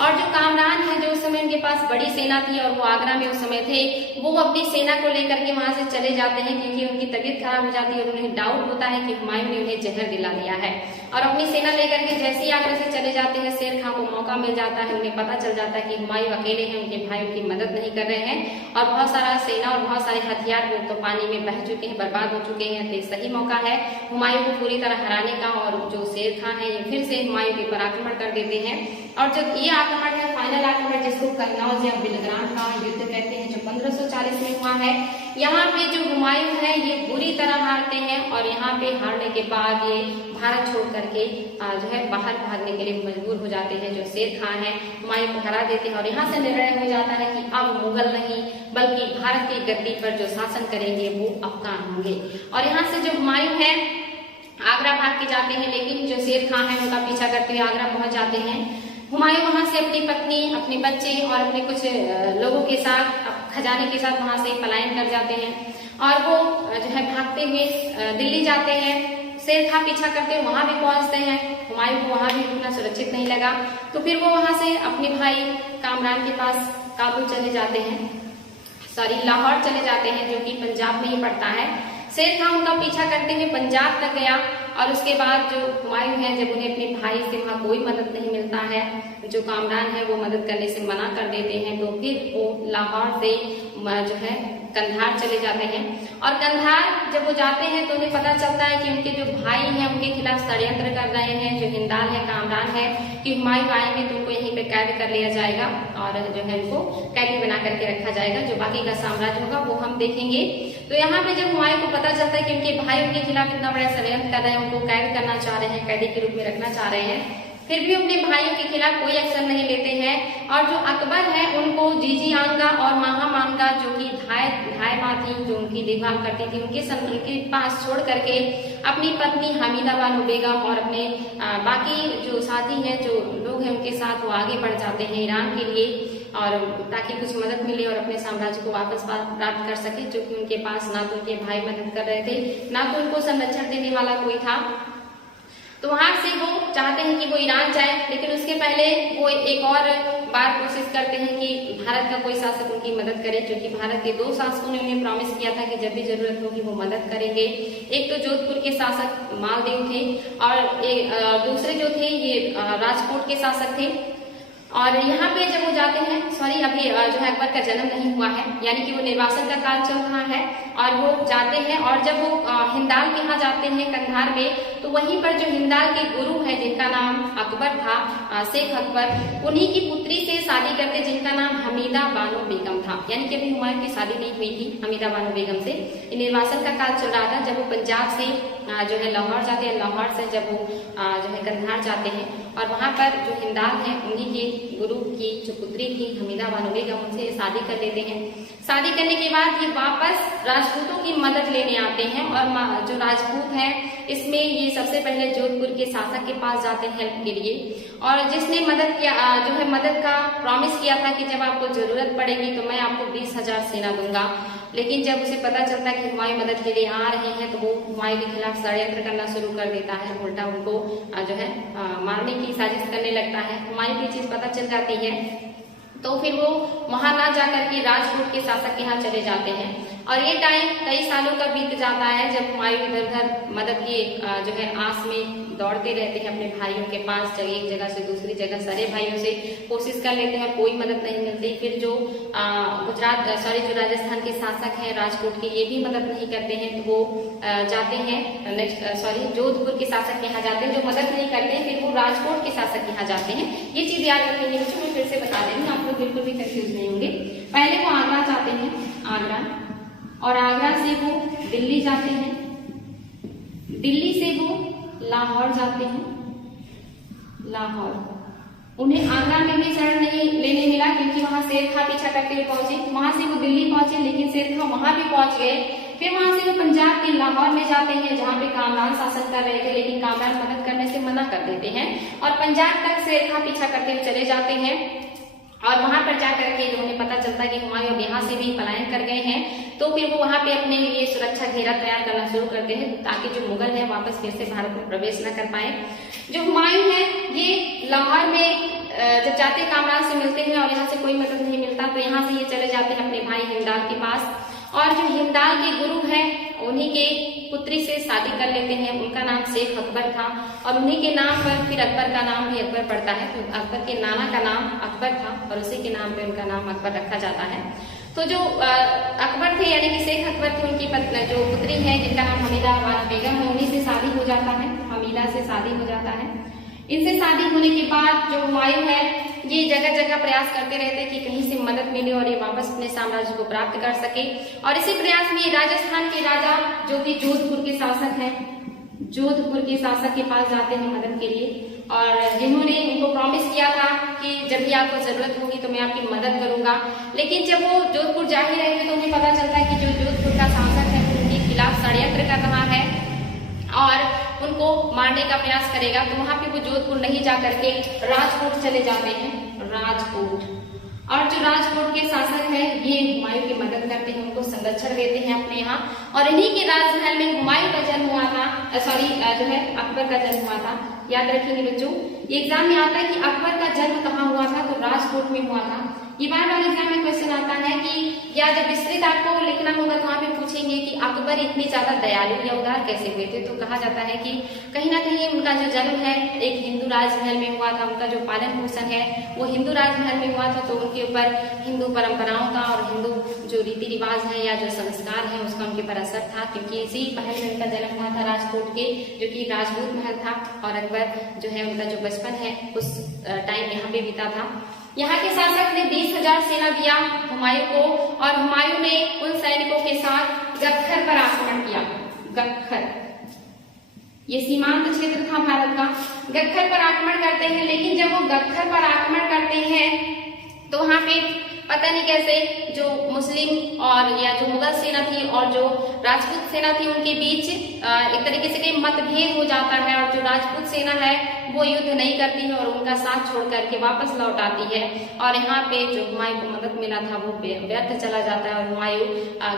और जो कामरान है, जो उस समय उनके पास बड़ी सेना थी और वो आगरा में उस समय थे, वो अपनी सेना को लेकर के वहां से चले जाते हैं, क्योंकि उनकी तबीयत खराब हो जाती है और उन्हें डाउट होता है कि हुमायूं ने उन्हें जहर दिला दिया है। और अपनी सेना लेकर के जैसे ही आगरा से चले जाते हैं, शेर खां को मौका मिल जाता है, उन्हें पता चल जाता है कि हुमायूं अकेले हैं, उनके भाइयों की मदद नहीं कर रहे हैं और बहुत सारा सेना और बहुत सारे हथियार वो तो पानी में बह चुके हैं, बर्बाद हो चुके हैं। तो सही मौका है हुमायूं को पूरी तरह हराने का, और जो शेर खां है ये फिर से हुमायूं के ऊपर आक्रमण कर देते हैं। और जब ये आक्रमण है, फाइनल आक्रमण, जिसको कन्नौज या बिलग्राम का युद्ध कहते हैं, जो 1540 में हुआ है, यहाँ पे जो हुमायूं है ये बुरी तरह हारते हैं और यहाँ पे हारने के बाद ये भारत छोड़ करके जो है बाहर भागने के लिए मजबूर हो जाते हैं। जो शेर खां है हुमायूं को हरा देते हैं और यहाँ से निर्णय हो जाता है कि अब मुगल नहीं बल्कि भारत की गद्दी पर जो शासन करेंगे वो अफगान होंगे। और यहाँ से जो हुमायूं है आगरा भाग के जाते हैं, लेकिन जो शेर खां है उनका पीछा करते हुए आगरा पहुंच जाते हैं। हुमायूं वहां से अपनी पत्नी, अपने बच्चे और अपने कुछ लोगों के साथ, खजाने के साथ वहां से पलायन कर जाते हैं और वो जो है भागते हुए दिल्ली जाते हैं। शेर खां पीछा करते हुए वहां भी पहुंचते हैं, हुमायूं को वहां भी रुकना सुरक्षित नहीं लगा, तो फिर वो वहां से अपने भाई कामरान के पास काबुल चले जाते हैं, लाहौर चले जाते हैं, जो कि पंजाब में ही पड़ता है। शेर खां उनका पीछा करते हुए पंजाब तक गया और उसके बाद जो हुमायूं है, जब उन्हें अपने भाई से वहां कोई मदद नहीं मिलता है, जो कामरान है वो मदद करने से मना कर देते हैं, तो फिर वो लाहौर से जो है कंधार चले जाते हैं। और कंधार जब वो जाते हैं तो उन्हें पता चलता है कि उनके जो भाई हैं उनके खिलाफ षड्यंत्र कर रहे हैं, जो हिंदाल है, कामरान है, कि हुमायूं आएंगे तो उनको यहीं पे कैद कर लिया जाएगा और जो है उनको कैदी बना करके रखा जाएगा। जो बाकी का साम्राज्य होगा वो हम देखेंगे। तो यहाँ पे जब हुमायूं को पता चलता है कि उनके भाई उनके खिलाफ इतना बड़ा षड्यंत्र कर रहे हैं, उनको कैद करना चाह रहे हैं, कैदी के रूप में रखना चाह रहे हैं, फिर भी अपने भाइयों के खिलाफ कोई एक्शन नहीं लेते हैं। और जो अकबर है उनको जीजी आंगा और महामांगा, जो कि ढाई माँ थी, जो उनकी देखभाल करती थी, उनके पास छोड़ करके अपनी पत्नी हमीदा बानो बेगम और अपने बाकी जो साथी हैं, जो लोग हैं, उनके साथ वो आगे बढ़ जाते हैं ईरान के लिए, और ताकि कुछ मदद मिले और अपने साम्राज्य को वापस प्राप्त कर सके, जो कि उनके पास ना तो उनके भाई मदद कर रहे थे, ना तो उनको संरक्षण देने वाला कोई था। तो वहां से वो चाहते हैं कि वो ईरान जाए, लेकिन उसके पहले वो एक और बार कोशिश करते हैं कि भारत का कोई शासक उनकी मदद करे, क्योंकि भारत के 2 शासकों ने उन्हें प्रॉमिस किया था कि जब भी जरूरत होगी वो मदद करेंगे। एक तो जोधपुर के शासक मालदेव थे और दूसरे जो थे ये राजकोट के शासक थे। और यहाँ पे जब वो जाते हैं, अभी जो है अकबर का जन्म नहीं हुआ है, यानी कि वो निर्वासन का काल चल रहा है, और वो जाते हैं और जब वो हिंदाल के यहाँ जाते हैं कंधार में, तो वहीं पर जो हिंदाल के गुरु है जिनका नाम अकबर था, शेख अकबर, उन्हीं की पुत्री से शादी करते जिनका नाम हमीदा बानो बेगम था। यानी कि अभी हुमायूं की शादी नहीं हुई थी हमीदा बानो बेगम से। निर्वासन का काल चल रहा था जब वो पंजाब से जो है लाहौर जाते हैं, लाहौर से जब वो जो है कंधार जाते हैं, और वहां पर जो हिंदाल है उन्हीं के गुरु की जो पुत्री थी हमीदा बानो बेगम, उनसे शादी कर लेते हैं। शादी करने के बाद ये वापस राजपूतों की मदद लेने आते हैं और जो राजपूत है इसमें ये सबसे पहले जोधपुर के शासक के पास जाते हैं हेल्प के लिए, और जिसने मदद किया जो है मदद का प्रॉमिस किया था कि जब आपको जरूरत पड़ेगी तो मैं आपको 20,000 सेना दूंगा। लेकिन जब उसे पता चलता है कि हुमायूं मदद के लिए आ रहे हैं तो वो हुमायूं के खिलाफ षड्यंत्र करना शुरू कर देता है, उल्टा उनको जो है मारने की साजिश करने लगता है। हुमायूं की चीज पता चल जाती है तो फिर वो वहां ना जाकर के राजकोट के शासक के यहाँ चले जाते हैं, और ये टाइम कई सालों का बीत जाता है जब हुमायूं इधर उधर मदद की जो है आस में दौड़ते रहते हैं अपने भाइयों के पास, एक जगह से दूसरी जगह सारे भाइयों से कोशिश कर लेते हैं और कोई मदद नहीं मिलती। फिर जो जो राजस्थान के शासक हैं राजकोट के, ये भी मदद नहीं करते हैं तो वो जाते हैं जोधपुर के शासक के यहाँ जाते हैं, जो मदद नहीं करते हैं फिर वो राजकोट के शासक के यहाँ जाते हैं। ये चीज याद रखेंगे बच्चों, मैं फिर से बता दे रही हूँ, आप लोग बिल्कुल भी कंफ्यूज नहीं होंगे। पहले वो आगरा जाते हैं, आगरा, और आगरा से वो दिल्ली जाते हैं, दिल्ली से वो लाहौर जाते हैं, लाहौर। उन्हें आगरा में भी शरण नहीं लेने मिला क्योंकि वहां शेर खां पीछा करते हुए पहुंचे, वहां से वो दिल्ली पहुंचे लेकिन शेर खां वहां भी पहुंच गए। फिर वहां से वो पंजाब के लाहौर में जाते हैं जहां पे कामरान शासन कर रहे थे, लेकिन कामरान मदद करने से मना कर देते हैं और पंजाब तक शेर खां पीछा करते हुए चले जाते हैं। और वहां पर जाकर के उन्हें पता चलता है कि हुमायूं अब यहाँ से भी पलायन कर गए हैं, तो फिर वो वहां पे अपने लिए सुरक्षा घेरा तैयार करना शुरू करते हैं ताकि जो मुगल है वापस फिर से भारत में प्रवेश न कर पाए। जो हुमायूं है ये लाहौर में जब जाते कामरान से मिलते हैं और यहाँ से कोई मदद नहीं मिलता तो यहाँ से ये चले जाते हैं अपने भाई हिमदाल के पास, और जो हिमदाल के गुरु है उन्हीं के पुत्री से शादी कर लेते हैं। उनका नाम शेख अकबर था और उन्हीं के नाम पर फिर अकबर का नाम भी अकबर पड़ता है, तो अकबर के नाना का नाम अकबर था और उसी के नाम पे उनका नाम अकबर रखा जाता है। तो जो अकबर थे यानी कि शेख अकबर थे, उनकी जो पुत्री है जिनका नाम हमीदा बेगम है, उन्हीं से शादी हो जाता है, हमीदा से शादी हो जाता है। इनसे शादी होने के बाद जो हुमायूं है ये जगह जगह प्रयास करते रहते कि कहीं से मदद मिले और ये वापस अपने साम्राज्य को प्राप्त कर सके, और इसी प्रयास में राजस्थान के राजा जो कि जोधपुर के शासक हैं, जोधपुर के शासक के पास जाते हैं मदद के लिए, और जिन्होंने उनको प्रॉमिस किया था कि जब भी आपको जरूरत होगी तो मैं आपकी मदद करूंगा। लेकिन जब वो जोधपुर जा ही रहे थे तो उन्हें पता चलता है कि जो जोधपुर का शासक है उनके खिलाफ षड्यंत्र कर रहा है और उनको मारने का प्रयास करेगा, तो वहां पे वो जोधपुर नहीं जाकर के राजकोट चले जाते हैं, राजकोट। और जो राजकोट के शासक है ये हुमायूं की मदद करते हैं, उनको संरक्षण देते हैं अपने यहाँ, और इन्हीं के राजमहल में हुमायूं का जन्म हुआ था, जो है अकबर का जन्म हुआ था। याद रखेंगे बच्चों, एग्जाम में आता है कि अकबर का जन्म कहाँ हुआ था, तो राजकोट में हुआ था। ये बार बार एग्जाम में क्वेश्चन आता है कि या जब विस्तृत आपको लिखना होगा तो वहाँ पे पूछेंगे कि अकबर इतनी ज्यादा दयालु या उदार कैसे हुए थे, तो कहा जाता है कि कहीं ना कहीं उनका जो जन्म है एक हिंदू राजमहल में हुआ था, उनका जो पालन पोषण है वो हिंदू राजमहल में हुआ था, तो उनके ऊपर हिंदू परंपराओं का और हिंदू जो रीति रिवाज है या जो संस्कार है उसका उनके पर असर था, क्योंकि इसी महल में उनका जन्म हुआ था राजकोट के, जो कि राजपूत महल था, और अकबर जो है उनका जो बचपन है उस टाइम यहाँ पे बीता था। यहाँ के शासक ने 20,000 सेना दिया हुमायूं को, और हुमायूं ने उन सैनिकों के साथ गख्खर पर आक्रमण किया। गख्खर ये सीमांत क्षेत्र था भारत का। गख्खर पर आक्रमण करते हैं, लेकिन जब वो गख्खर पर आक्रमण करते हैं तो वहां पे पता नहीं कैसे जो मुस्लिम और या जो मुगल सेना थी और जो राजपूत सेना थी उनके बीच एक तरीके से मतभेद हो जाता है, और जो राजपूत सेना है वो युद्ध नहीं करती है और उनका साथ छोड़ करके वापस लौट आती है, और यहाँ पे जो हुमायूं को मदद मिला था वो व्यर्थ चला जाता है और हुमायूं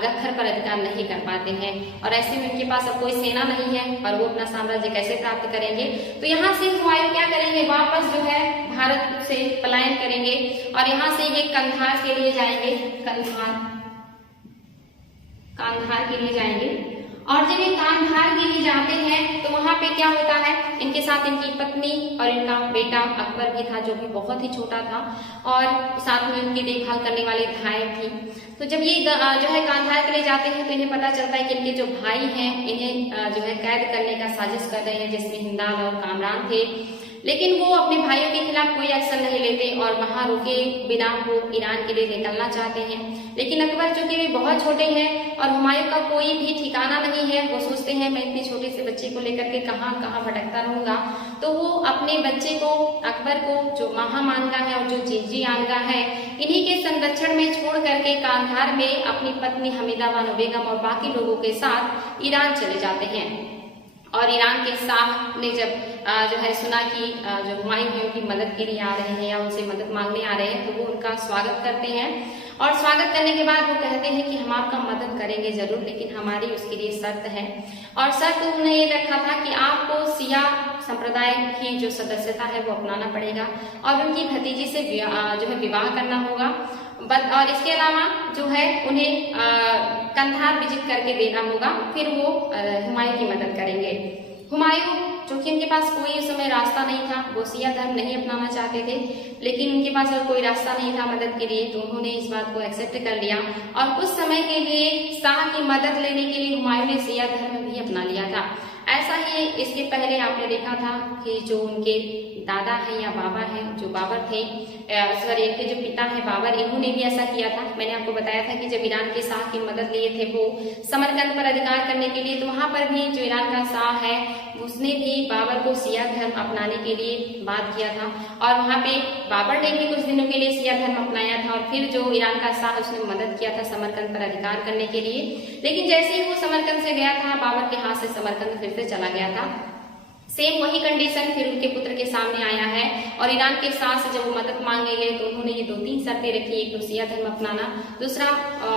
गख्खर पर अधिकार नहीं कर पाते हैं, और ऐसे में उनके पास अब कोई सेना नहीं है और वो अपना साम्राज्य कैसे प्राप्त करेंगे। तो यहाँ से हुमायूं क्या करेंगे, वापस जो है भारत से पलायन करेंगे और यहाँ से ये कंधार के लिए जाएंगे, कांधार के लिए जाएंगे। और जब ये कांधार के लिए जाते हैं तो वहां पे क्या होता है, इनके साथ इनकी पत्नी और इनका बेटा अकबर भी था जो भी बहुत ही छोटा था, और साथ में उनकी देखभाल करने वाली धाय थी। तो जब ये जो है कांधार के लिए जाते हैं तो इन्हें पता चलता है कि इनके जो भाई हैं इन्हें जो है कैद करने का साजिश कर रहे हैं, जिसमें हिंदाल और कामरान थे। लेकिन वो अपने भाइयों के खिलाफ कोई एक्शन नहीं लेते और वहां रुके बिना वो ईरान के लिए निकलना चाहते हैं। लेकिन अकबर चूंकि वे बहुत छोटे हैं और हुमायूं का कोई भी ठिकाना नहीं है, वो सोचते हैं मैं इतने छोटे से बच्चे को लेकर के कहाँ कहाँ भटकता रहूंगा, तो वो अपने बच्चे को, अकबर को, जो महामानगा है और जो जिंजी आनगा है, इन्हीं के संरक्षण में छोड़ करके कांधार में अपनी पत्नी हमीदा बानो बेगम और बाकी लोगों के साथ ईरान चले जाते हैं। और ईरान के शाह ने जब जो है सुना कि जो हुमायूं है उनकी मदद के लिए आ रहे हैं या उनसे मदद मांगने आ रहे हैं, तो वो उनका स्वागत करते हैं। और स्वागत करने के बाद वो कहते हैं कि हम आपका मदद करेंगे जरूर, लेकिन हमारी उसके लिए शर्त है। और शर्त उन्होंने ये रखा था कि आपको सिया संप्रदाय की जो सदस्यता है वो अपनाना पड़ेगा और उनकी भतीजी से जो है विवाह करना होगा। और इसके अलावा जो है उन्हें कंधार विजिट करके देना होगा, फिर वो हुमायूं की मदद करेंगे। हुमायूं चूंकि उनके पास कोई उस समय रास्ता नहीं था, वो सिया धर्म नहीं अपनाना चाहते थे, लेकिन उनके पास और कोई रास्ता नहीं था मदद के लिए, तो उन्होंने इस बात को एक्सेप्ट कर लिया। और कुछ समय के लिए शाह की मदद लेने के लिए हुमायूं ने सिया धर्म भी अपना लिया था। ऐसा ही इसके पहले आपने देखा था कि जो उनके दादा हैं या बाबा हैं, जो बाबर थे, सॉरी इनके जो पिता हैं बाबर, इन्होंने भी ऐसा किया था। मैंने आपको बताया था कि जब ईरान के शाह की मदद लिए थे वो समरकंद पर अधिकार करने के लिए, तो वहां पर भी जो ईरान का शाह है उसने भी बाबर को सिया धर्म अपनाने के लिए बात किया था। और वहां पे बाबर ने भी कुछ दिनों के लिए सिया धर्म अपनाया था और फिर जो ईरान का शाह उसने मदद किया था समरकंद पर अधिकार करने के लिए। लेकिन जैसे ही वो समरकंद से गया था, बाबर के हाथ से समरकंद फिर से चला गया था। सेम वही कंडीशन फिर उनके पुत्र के सामने आया है और ईरान के शाह से जब वो मदद मांगे गए तो उन्होंने ये 2-3 शर्तें रखी। एक तो सिया धर्म अपनाना, दूसरा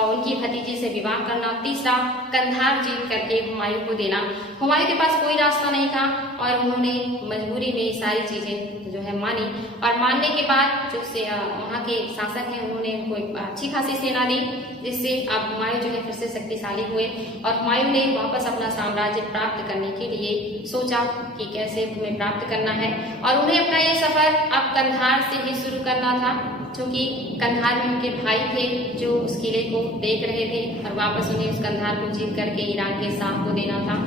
उनकी भतीजी से विवाह करना, तीसरा कंधार जीत करके हुमायूं को देना। हुमायूं के पास कोई रास्ता नहीं था और उन्होंने मजबूरी में सारी चीजें जो है मानी। और मानने के बाद जो वहाँ के शासक हैं उन्होंने उनको एक अच्छी खासी सेना दी, जिससे अब हुमायूं जो है फिर से शक्तिशाली हुए और हुमायूं ने वापस अपना साम्राज्य प्राप्त करने के लिए सोचा कि कैसे तुम्हें प्राप्त करना है। और उन्हें अपना ये सफर अब कंधार से ही शुरू करना था, क्योंकि कंधार में उनके भाई थे जो उस किले को देख रहे थे और वापस उन्हें उस कंधार को जीत करके ईरान के शाह को देना था।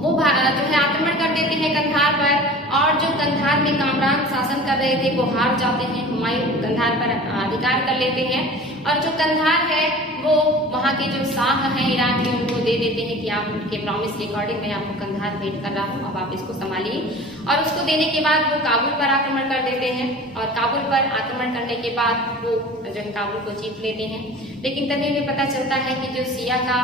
वो जो है आक्रमण कर देते हैं कंधार पर और जो कंधार में कामरान शासन कर रहे थे वो हार जाते हैं। हुमायूं कंधार पर अधिकार कर लेते हैं और जो कंधार है वो वहाँ के जो शाह हैं ईरान के उनको दे देते हैं कि आप उनके प्रॉमिस के अकॉर्डिंग मैं आपको कंधार भेंट कर रहा हूँ, अब आप इसको संभालिए। और उसको देने के बाद वो काबुल पर आक्रमण कर देते हैं और काबुल पर आक्रमण करने के बाद वो जो है काबुल को जीत लेते हैं। लेकिन तभी उन्हें पता चलता है कि जो सिया का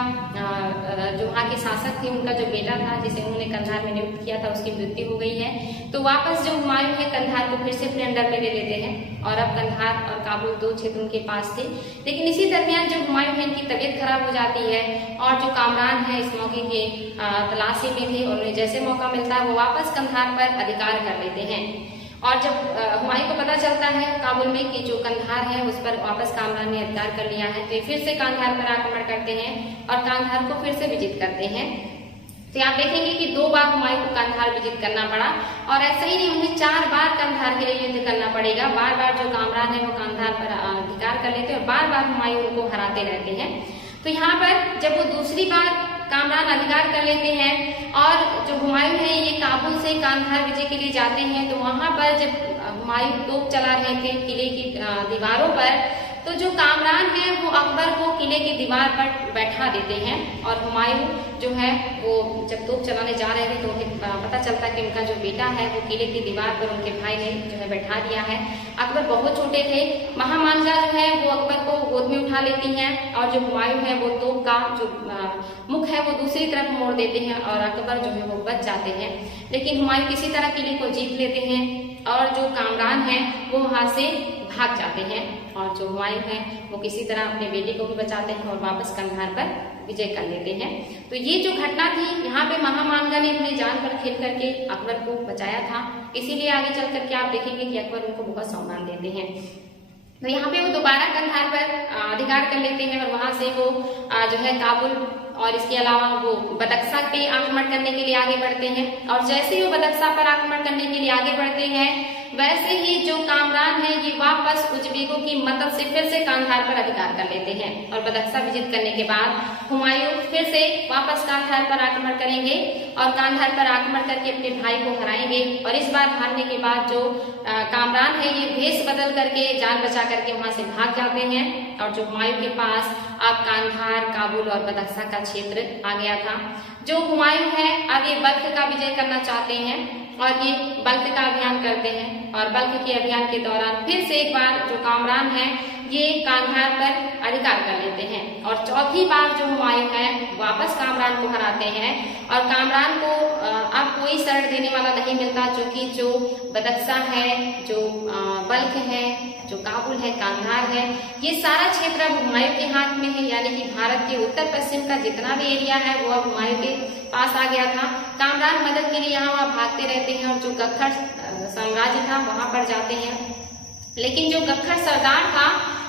जो वहाँ के शासक थे उनका जो बेटा था जिसे उन्होंने कंधार में नियुक्त किया था उसकी मृत्यु हो गई है। तो वापस जो हुमायूं है कंधार को फिर से अपने अंडर में ले लेते हैं और अब कंधार और काबुल 2 क्षेत्र उनके पास थे। लेकिन इसी दरमियान जब हुमायूं है इनकी तबीयत खराब हो जाती है और जो कामरान है इस मौके के तलाशी में थे और उन्हें जैसे मौका मिलता है वो वापस कंधार पर अधिकार कर लेते हैं। और जब हुमायूं को पता चलता है काबुल में कि जो कंधार है उस पर वापस कामरान ने अधिकार कर लिया है, तो फिर से कांधार पर आक्रमण करते हैं और कांधार को फिर से विजित करते हैं। तो आप देखेंगे कि 2 बार हुमायूं को कंधार विजित करना पड़ा और ऐसा ही नहीं, उन्हें 4 बार कंधार के लिए युद्ध करना पड़ेगा। बार बार जो कामरान है वो कंधार पर अधिकार कर लेते हैं और बार बार हुमायूं उनको हराते रहते हैं। तो यहाँ पर जब वो दूसरी बार कामरान अधिकार कर लेते हैं और जो हुमायूं है ये काबुल से कांधार विजय के लिए जाते हैं, तो वहां पर जब हुमायूं तोप चला रहे थे किले की दीवारों पर, तो जो कामरान है वो अकबर को किले की दीवार पर बैठा देते हैं और हुमायूं जो है वो जब तोप चलाने जा रहे थे तो उन्हें पता चलता कि उनका जो बेटा है वो किले की दीवार पर उनके भाई ने जो है बैठा दिया है। अकबर बहुत छोटे थे, महामानगा जो है वो अकबर को गोद में उठा लेती हैं और जो हुमायूं है वो तोप का जो मुख है वो दूसरी तरफ मोड़ देते हैं और अकबर जो है वो बच जाते हैं। लेकिन हुमायूं किसी तरह किले को जीत लेते हैं और जो कामरान है वो वहां से भाग जाते हैं और जो हुमायूं है वो किसी तरह अपने बेटे को भी बचाते हैं और वापस कंधार पर विजय कर लेते हैं। तो ये जो घटना थी यहाँ पे महामानगा ने अपनी जान पर खेल करके अकबर को बचाया था, इसीलिए आगे चल करके आप देखेंगे कि अकबर उनको बहुत सम्मान देते हैं। तो यहाँ पे वो दोबारा कंधार पर अधिकार कर लेते हैं और वहां से वो जो है काबुल और इसके अलावा वो बदख्शा पे आक्रमण करने के लिए आगे बढ़ते हैं। और जैसे ही वो बदख्शा पर आक्रमण करने के लिए आगे बढ़ते हैं वैसे ही जो कामरान है ये वापस उज़्बेकों की मदद से फिर से कांधार पर अधिकार कर लेते हैं और बदख्शा विजित करने के बाद हुमायूं फिर से वापस कांधार पर आक्रमण करेंगे और कांधार पर आक्रमण करके अपने भाई को हराएंगे। और इस बार हारने के बाद जो कामरान है ये भेष बदल करके जान बचा करके वहां से भाग जाते हैं और जो हुमायूं के पास अब कांधार, काबुल और बदख्शा का क्षेत्र आ गया था। जो हुमायूं है आगे बल्ख का विजय करना चाहते हैं और ये बल्ख का अभियान करते हैं और बल्ख के अभियान के दौरान फिर से एक बार जो कामरान है ये कांधार पर अधिकार कर लेते हैं और चौथी बार जो हुमायूं है वापस कामरान को हराते हैं और कामरान को अब कोई शरण देने वाला नहीं मिलता, क्योंकि जो बदख्शा है, जो बल्ख है, जो काबुल है, कांधार है, ये सारा क्षेत्र अब हुमायूं के हाथ में है। यानी कि भारत के उत्तर पश्चिम का जितना भी एरिया है वो अब हुमायूं के पास आ गया था। कामरान मदद के लिए यहाँ वहाँ भागते रहते हैं और जो गख्खर साम्राज्य था वहां पर जाते हैं, लेकिन जो गख्खर सरदार था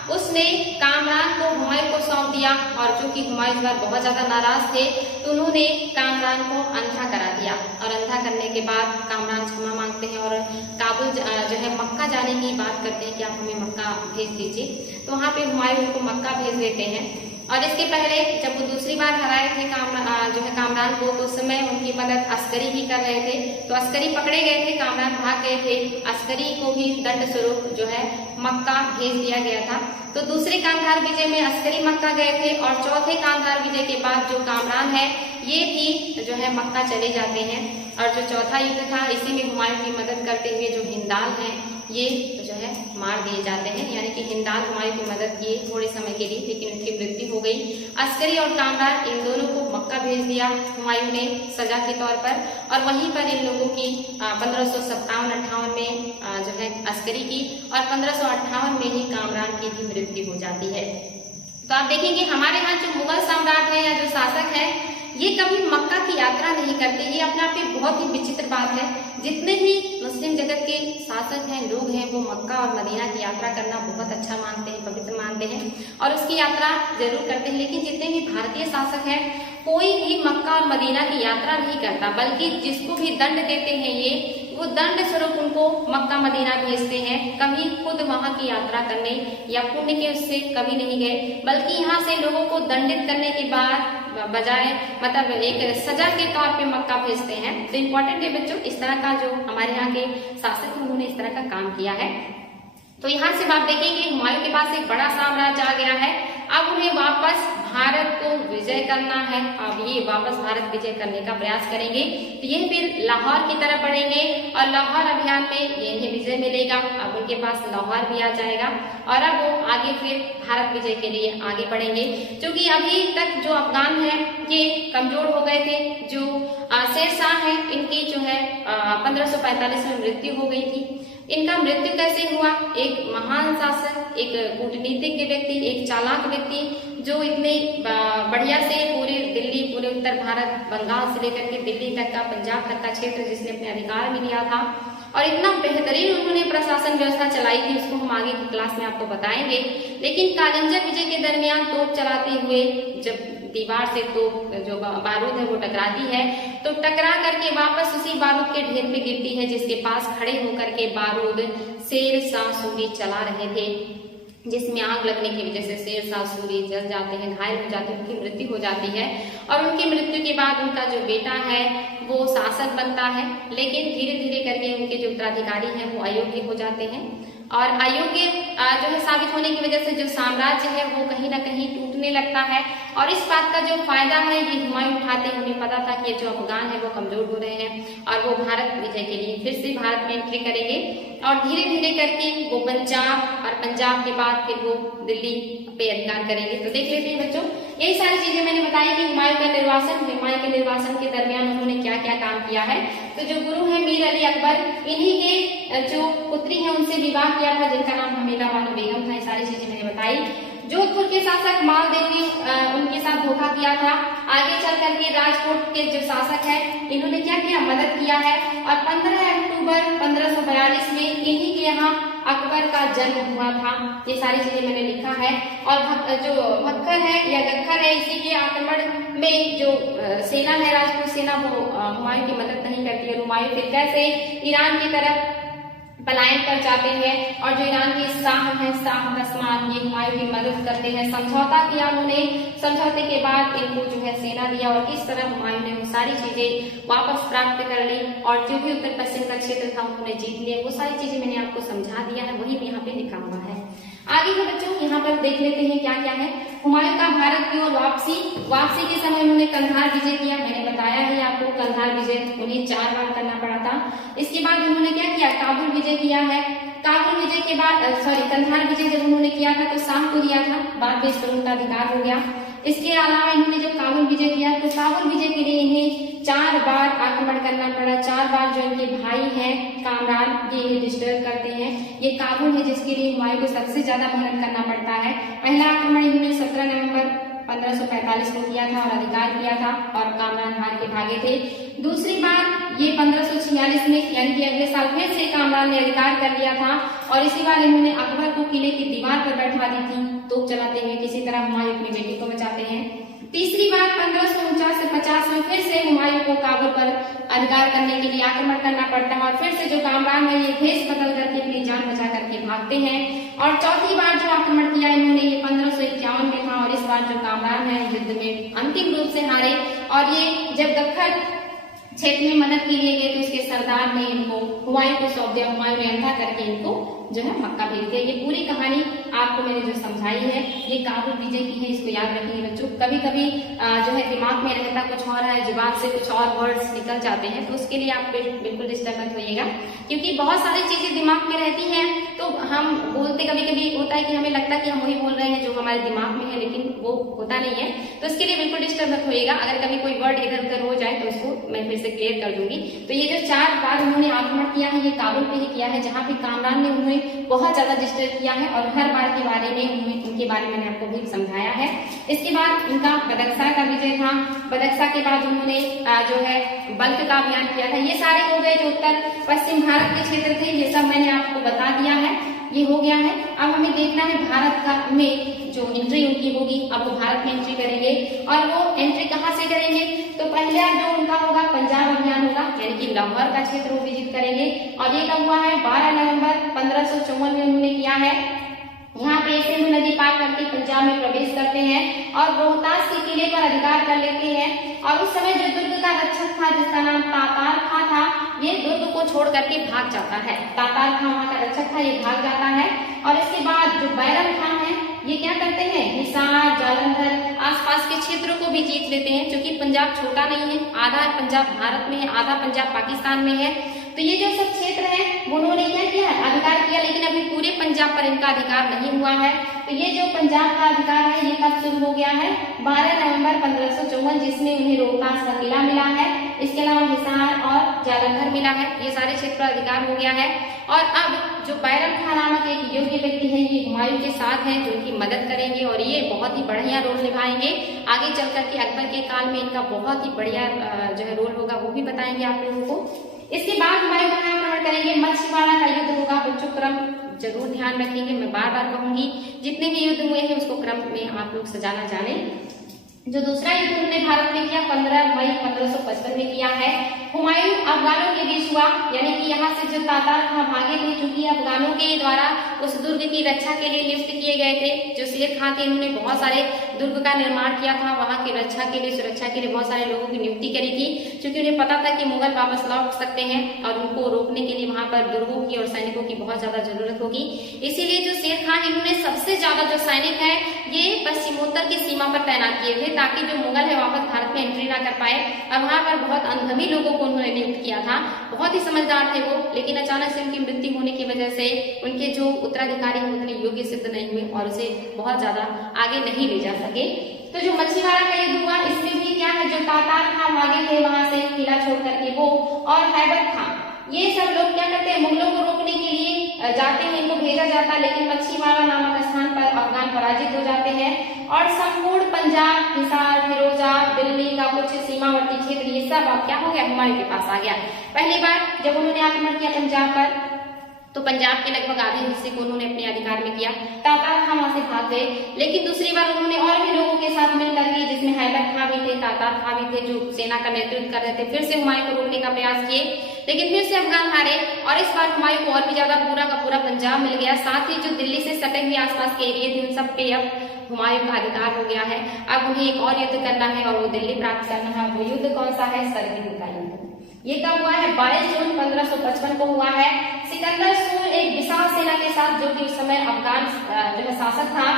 उसने कामरान को हुमायूं को सौंप दिया और चूंकि हुमायूं इस बार बहुत ज्यादा नाराज थे तो उन्होंने कामरान को अंधा करा दिया और अंधा करने के बाद कामरान क्षमा मांगते हैं और काबुल जो है मक्का जाने की बात करते हैं कि आप हमें मक्का भेज दीजिए। तो वहां पे हुमायूं उनको मक्का भेज देते हैं। और इसके पहले जब वो दूसरी बार हराए थे कामरान को, तो उस समय उनकी मदद अस्करी भी कर रहे थे। तो अस्करी पकड़े गए थे, कामरान भाग गए थे, अस्करी को भी दंड स्वरूप जो है मक्का भेज दिया गया था। तो दूसरे कांधार विजय में अस्करी मक्का गए थे और चौथे कांधार विजय के बाद जो कामरान है ये भी जो है मक्का चले जाते हैं। और जो चौथा युद्ध था इसी में हुमायूं की मदद करते हुए जो हिंदाल है ये जो है मार दिए जाते हैं। यानी कि हिंदाल हुमायूं की मदद किए थोड़े समय के लिए, लेकिन उनकी मृत्यु हो गई। अस्करी और कामरान इन दोनों को मक्का भेज दिया हुमायूं ने सजा के तौर पर और वहीं पर इन लोगों की 1557-58 में जो है अस्करी की और 1558 में ही कामरान की भी मृत्यु हो जाती है। तो आप देखेंगे हमारे यहाँ जो मुगल सम्राट है या जो शासक है ये कभी मक्का की यात्रा नहीं करते। ये अपने आप में बहुत ही विचित्र बात है। जितने भी मुस्लिम जगत के शासक हैं, लोग हैं, वो मक्का और मदीना की यात्रा करना बहुत अच्छा मानते हैं, पवित्र मानते हैं और उसकी यात्रा जरूर करते हैं। लेकिन जितने भी भारतीय शासक हैं कोई भी मक्का और मदीना की यात्रा नहीं करता, बल्कि जिसको भी दंड देते हैं ये वो दंड स्वरूप उनको मक्का मदीना भेजते हैं। कभी खुद वहां की यात्रा करने या पुण्य के उससे कभी नहीं गए, बल्कि यहाँ से लोगों को दंडित करने के बाद बजाय मतलब एक सजा के तौर पे मक्का भेजते हैं। तो इम्पोर्टेंट है बच्चों, इस तरह का जो हमारे यहाँ के शासक उन्होंने इस तरह का काम किया है। तो यहाँ से आप देखेंगे हुमायूं के पास एक बड़ा साम्राज्य आ गया है। अब उन्हें वापस भारत को विजय करना है। अब ये वापस भारत विजय करने का प्रयास करेंगे तो ये फिर लाहौर की तरफ बढ़ेंगे और लाहौर अभियान में ये इन्हें विजय मिलेगा। अब उनके पास लाहौर भी आ जाएगा और अब वो आगे फिर भारत विजय के लिए आगे बढ़ेंगे। क्योंकि अभी तक जो अफगान है ये कमजोर हो गए थे। जो शेर शाह है इनकी जो है 1545 में मृत्यु हो गई थी। इनका मृत्यु कैसे हुआ? एक महान शासक, एक कूटनीतिज्ञ व्यक्ति, एक चालाक व्यक्ति जो इतने बढ़िया से पूरे दिल्ली, पूरे उत्तर भारत, बंगाल से लेकर के दिल्ली तक का, पंजाब तक का क्षेत्र जिसने अपने अधिकार में लिया था और इतना बेहतरीन उन्होंने प्रशासन व्यवस्था चलाई थी, उसको हम आगे की क्लास में आपको बताएंगे। लेकिन कालिंजर विजय के दरमियान तोप चलाते हुए जब दीवार से तोप जो बारूद है वो टकराती है तो टकरा करके वापस उसी बारूद के ढेर पे गिरती है जिसके पास खड़े होकर के बारूद शेर शाह सूरी चला रहे थे, जिसमें आग लगने की वजह से शेर शाह सूरी जल जाते हैं, घायल हो जाते हैं, उनकी मृत्यु हो जाती है। और उनकी मृत्यु के बाद उनका जो बेटा है वो शासक बनता है, लेकिन धीरे धीरे करके उनके जो उत्तराधिकारी हैं वो अयोग्य हो जाते हैं और अयोग्य जो है साबित होने की वजह से जो साम्राज्य है वो कहीं ना कहीं टूटने लगता है। और इस बात का जो फायदा है ये हुमायूं उठाते हैं। उन्हें पता था कि जो अफगान है वो कमजोर हो रहे हैं और वो भारत विजय के लिए फिर से भारत में एंट्री करेंगे और धीरे धीरे करके वो पंजाब और पंजाब के बाद फिर वो दिल्ली पे अधिकार करेंगे। तो देख लेते हैं बच्चों, यही सारी चीजें मैंने बताई कि हुमायूं के निर्वासन के दरमियान उन्होंने क्या क्या काम किया है। तो जो गुरु है मीर अली अकबर, इन्हीं के जो पुत्री है उनसे विवाह किया था जिनका नाम हमीदा बानो बेगम था। ये सारी चीजें मैंने बताई। जोधपुर के शासक मालदेव ने उनके साथ धोखा किया था। आगे चल करके राजकोट के जो शासक है इन्होंने क्या किया, मदद किया है और 15 अक्टूबर 1542 में इन्हीं के यहाँ अकबर का जन्म हुआ था। ये सारी चीजें मैंने लिखा है। और जो भक्कर है या गख्खर है इसी के आक्रमण में जो सेना है, राजपूत सेना, वो हुमायूं की मदद नहीं करती है। हुमायूं फिर कैसे ईरान की तरफ पलायन कर जाते हैं। और जो ईरान के शाह हैं, शाह दस्मान, ये हुमायूं की मदद करते हैं। समझौता किया उन्होंने, समझौते के बाद इनको जो है सेना दिया और किस तरह हुमायूं ने वो सारी चीजें वापस प्राप्त कर ली और जो भी उत्तर पश्चिम का क्षेत्र था उन्होंने जीत लिया। वो सारी चीजें मैंने आपको समझा दिया है, वही यहाँ पे लिखा हुआ है। आगे के बच्चों यहाँ पर देख लेते हैं क्या क्या है। हुमायूं का भारत की ओर वापसी के समय उन्होंने कंधार विजय किया। मैंने बताया है आपको कंधार विजय उन्हें 4 बार करना पड़ा था। इसके बाद उन्होंने क्या किया, काबुल विजय किया है। काबुल विजय के बाद कंधार विजय जब उन्होंने किया था तो शाम को दिया था, बाद में इस पर उनका अधिकार हो गया। इसके अलावा इन्होंने जो काबुल विजय किया तो काबुल विजय के लिए इन्हें 4 बार आक्रमण करना पड़ा। 4 बार जो इनके भाई हैं कामरान, ये डिस्टर्ब करते हैं। ये काबुल है जिसके लिए हुमायूं को सबसे ज्यादा मेहनत करना पड़ता है। पहला आक्रमण इन्होंने 17 नवंबर 1545 को किया था और अधिकार किया था और कामरान हार के भागे थे। दूसरी बार ये 1546 में यानी कि अगले साल फिर से कामरान ने अधिकार कर लिया था और इसी बार इन्होंने अकबर को किले की दीवार पर बैठवा दी थी तोप चलाते हुए। किसी तरह हुमायूं अपनी बेटी को बचाते हैं। तीसरी बार 1549 से 50 में फिर से हुमायूं को काबुल पर अधिकार करने के लिए आक्रमण करना पड़ता है और फिर से जो कामरान है ये भेष बदल करके अपनी जान बचा करके भागते हैं। और चौथी बार जो आक्रमण किया इन्होंने ये 1551 में था और इस बार जो कामरान है युद्ध में अंतिम रूप से हारे। और ये जब दक्खन क्षेत्र में मदद के लिए गए तो इसके सरदार ने इनको हुमायूं को सौंप दिया। हुमायूं ने अंधा करके इनको जो है मक्का भेज दिया। ये पूरी कहानी आपको मैंने जो समझाई है ये काबुल विजय की है, इसको याद रखिए बच्चों। कभी कभी जो है दिमाग में रहता कुछ और है, जुबान से कुछ और वर्ड्स निकल जाते हैं तो उसके लिए आप बिल्कुल डिस्टर्ब मत होइएगा, क्योंकि बहुत सारी चीजें दिमाग में रहती हैं तो हम बोलते कभी कभी होता है कि हमें लगता है कि हम वही बोल रहे हैं जो हमारे दिमाग में है, लेकिन वो होता नहीं है। तो इसके लिए बिल्कुल डिस्टर्ब मत होइएगा। अगर कभी कोई वर्ड इधर उधर हो जाए तो उसको मैं फिर से क्लियर कर दूंगी। तो ये जो 4 बार उन्होंने आक्रमण किया है ये काबुल पे ही किया है, जहाँ पे कामरान ने उन्हें बहुत ज्यादा डिस्टर्ब किया है और हर बार के बारे में उनके बारे में मैंने आपको भी समझाया है। इसके बाद उनका बदख्शा का विजय था। बदख्शा के बाद उन्होंने जो है बल्ख का अभियान किया था। ये सारे हो गए जो उत्तर पश्चिम भारत के क्षेत्र थे, ये सब मैंने आपको बता दिया है, ये हो गया है। अब हमें देखना है भारत का में जो एंट्री उनकी होगी, अब वो भारत में एंट्री करेंगे और वो एंट्री कहाँ से करेंगे, तो पहला जो उनका होगा पंजाब अभियान होगा, यानी कि लाहौर का क्षेत्र वो विजिट करेंगे। और ये कब हुआ है, 12 नवंबर 1554 में उन्होंने किया है। यहाँ पे सिंधु नदी पार करके पंजाब में प्रवेश करते हैं और रोहतास के किले पर अधिकार कर लेते हैं। और उस समय जो दुर्ग का रक्षक था जिसका नाम तातार खां था, ये दुर्ग को छोड़ करके भाग जाता है। तातार खां वहाँ का रक्षक था, ये भाग जाता है। और इसके बाद जो बैरम खां है ये क्या करते हैं, हिसार, जालंधर आसपास के क्षेत्रों को भी जीत लेते हैं, क्योंकि पंजाब छोटा नहीं है, आधा पंजाब भारत में है, आधा पंजाब पाकिस्तान में है। तो ये जो सब क्षेत्र है उन्होंने क्या किया है, अधिकार किया, लेकिन अभी पूरे पंजाब पर इनका अधिकार नहीं हुआ है। तो ये जो पंजाब का अधिकार है ये कब शुरू हो गया है, 12 नवंबर 1554, जिसमें उन्हें रोहतास का किला मिला है। इसके अलावा हिसार और जालंधर मिला है। ये सारे क्षेत्र पर अधिकार हो गया है। और अब जो बैरम खां नामक एक योग्य व्यक्ति है ये हुमायूं के साथ हैं, जो इनकी मदद करेंगे और ये बहुत ही बढ़िया रोल निभाएंगे। आगे चल करके अकबर के काल में इनका बहुत ही बढ़िया जो है रोल होगा, वो भी बताएंगे आप लोगों को। इसके बाद हुमायूं कहाँ आक्रमण करेंगे, मछलीवाड़ा का युद्ध होगा। बच्चों क्रम जरूर ध्यान रखेंगे, मैं बार बार कहूंगी, जितने भी युद्ध हुए हैं उसको क्रम में आप लोग सजाना जाने। जो दूसरा युद्ध उन्होंने भारत में किया 15 मई 1555 में किया है। हुमायूं अफगानों के बीच हुआ, यानी कि यहाँ से जो तातार खां भागे थे, क्योंकि अफगानों के द्वारा उस दुर्ग की रक्षा के लिए नियुक्त किए गए थे। जो शेर खां थे इन्होंने बहुत सारे दुर्ग का निर्माण किया था, वहां की रक्षा के लिए, सुरक्षा के लिए बहुत सारे लोगों की नियुक्ति करी थी, क्योंकि उन्हें पता था कि मुगल वापस लौट सकते हैं और उनको रोकने के लिए वहां पर दुर्गों की और सैनिकों की बहुत ज्यादा जरूरत होगी। इसीलिए जो शेर खां इन्होंने सबसे ज्यादा जो सैनिक है ये पश्चिमोत्तर की सीमा पर तैनात किए थे, ताकि जो मुगल है वापस भारत में एंट्री ना कर पाए। और वहां पर बहुत अनुभवी लोगों को उन्होंने नियुक्त किया था, बहुत ही समझदार थे वो, लेकिन अचानक से उनकी मृत्यु होने की वजह से उनके जो उत्तराधिकारी हैं उतने योग्य सिद्ध नहीं हुए और उसे बहुत ज्यादा आगे नहीं ले जा सके। तो जो मछलीवाड़ा का युद्ध हुआ इसमें भी क्या है, जो तातार खां भागे थे वहां से किला छोड़ करके वो, और हैबर खां, ये सब लोग क्या करते हैं, मुगलों को रोकने के लिए जाते हैं, इनको भेजा जाता है, लेकिन मछलीवाड़ा नामक स्थान पर अफगान पराजित हो जाते हैं और संपूर्ण पंजाब, हिसार, फिरोजा, दिल्ली का कुछ सीमावर्ती क्षेत्र ये सब अब क्या हो गया, हुमायूं के पास आ गया। पहली बार जब उन्होंने आक्रमण किया पंजाब पर तो पंजाब के लगभग आधे हिस्से को उन्होंने अपने अधिकार में किया। तातार खां वहां से भाग गए, लेकिन दूसरी बार उन्होंने और भी लोगों के साथ मिलकर के, जिसमें हैबर खां भी थे, तातार खां भी थे, जो सेना का नेतृत्व कर रहे थे, फिर से हुमायूं को रोकने का प्रयास किए, लेकिन फिर से अफगान हारे और इस बार हुमायूं को और भी ज्यादा पूरा का पूरा पंजाब मिल गया। साथ ही जो दिल्ली से सटे हुए आसपास के एरिया थे उन सब पे अब हुमायूं का अधिकार हो गया है। अब उन्हें एक और युद्ध करना है और वो दिल्ली प्राप्त करना है। वो युद्ध कौन सा है? सरहिंद का युद्ध। ये कब हुआ है? 22 जून 1555 को हुआ है। सिकंदर सूर्य एक विशाल सेना के साथ, जो कि उस समय अफगान जो शासक था,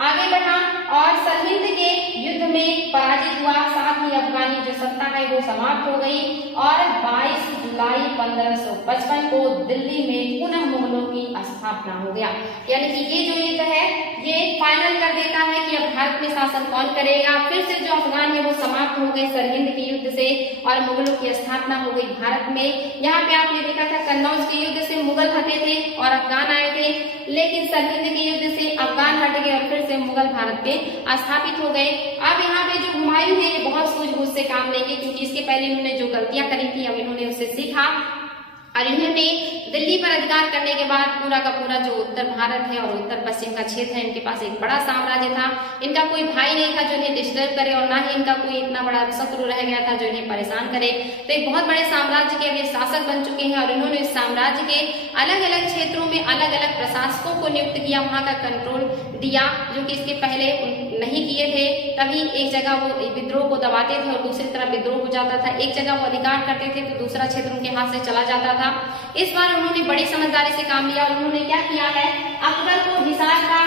आगे बढ़ा और सरहिंद के युद्ध में पराजित हुआ। साथ ही अफगानी जो सत्ता है वो समाप्त हो गई और 22 जुलाई 1555 को दिल्ली में पुनः मुगलों की स्थापना हो गया। यानी कि ये जो युद्ध है ये फाइनल कर देता है कि अब भारत में शासन कौन करेगा। फिर से जो अफगान है वो समाप्त हो गए सरहिंद के युद्ध से और मुगलों की स्थापना हो गई भारत में। यहाँ पे आपने देखा था कन्नौज के युद्ध से मुगल हटे थे और अफगान आए थे, लेकिन सरहिंद के युद्ध से अफगान हट गए और फिर से मुगल भारत पे स्थापित हो गए। अब यहाँ पे जो हुमायूं है ये बहुत सूझबूझ से काम लेंगे, क्योंकि इसके पहले इन्होंने जो गलतियां करी थी अब इन्होंने उससे सीखा और इन्होंने दिल्ली पर अधिकार करने के बाद पूरा का पूरा जो उत्तर भारत है और उत्तर पश्चिम का क्षेत्र है, इनके पास एक बड़ा साम्राज्य था। इनका कोई भाई नहीं था जो इन्हें डिस्टर्ब करे और ना ही इनका कोई इतना बड़ा शत्रु रह गया था जो इन्हें परेशान करे। तो एक बहुत बड़े साम्राज्य के अब ये शासक बन चुके हैं और इन्होंने इस साम्राज्य के अलग अलग क्षेत्रों में अलग अलग प्रशासकों को नियुक्त किया, वहां का कंट्रोल दिया, जो कि इसके पहले नहीं किए थे। तभी एक जगह वो विद्रोह को दबाते थे और दूसरी तरफ विद्रोह हो जाता था। एक जगह वो अधिकार करते थे तो दूसरा क्षेत्र उनके हाथ से चला जाता था। इस बार उन्होंने बड़ी समझदारी से काम लिया और उन्होंने क्या किया है, अकबर को हिसार का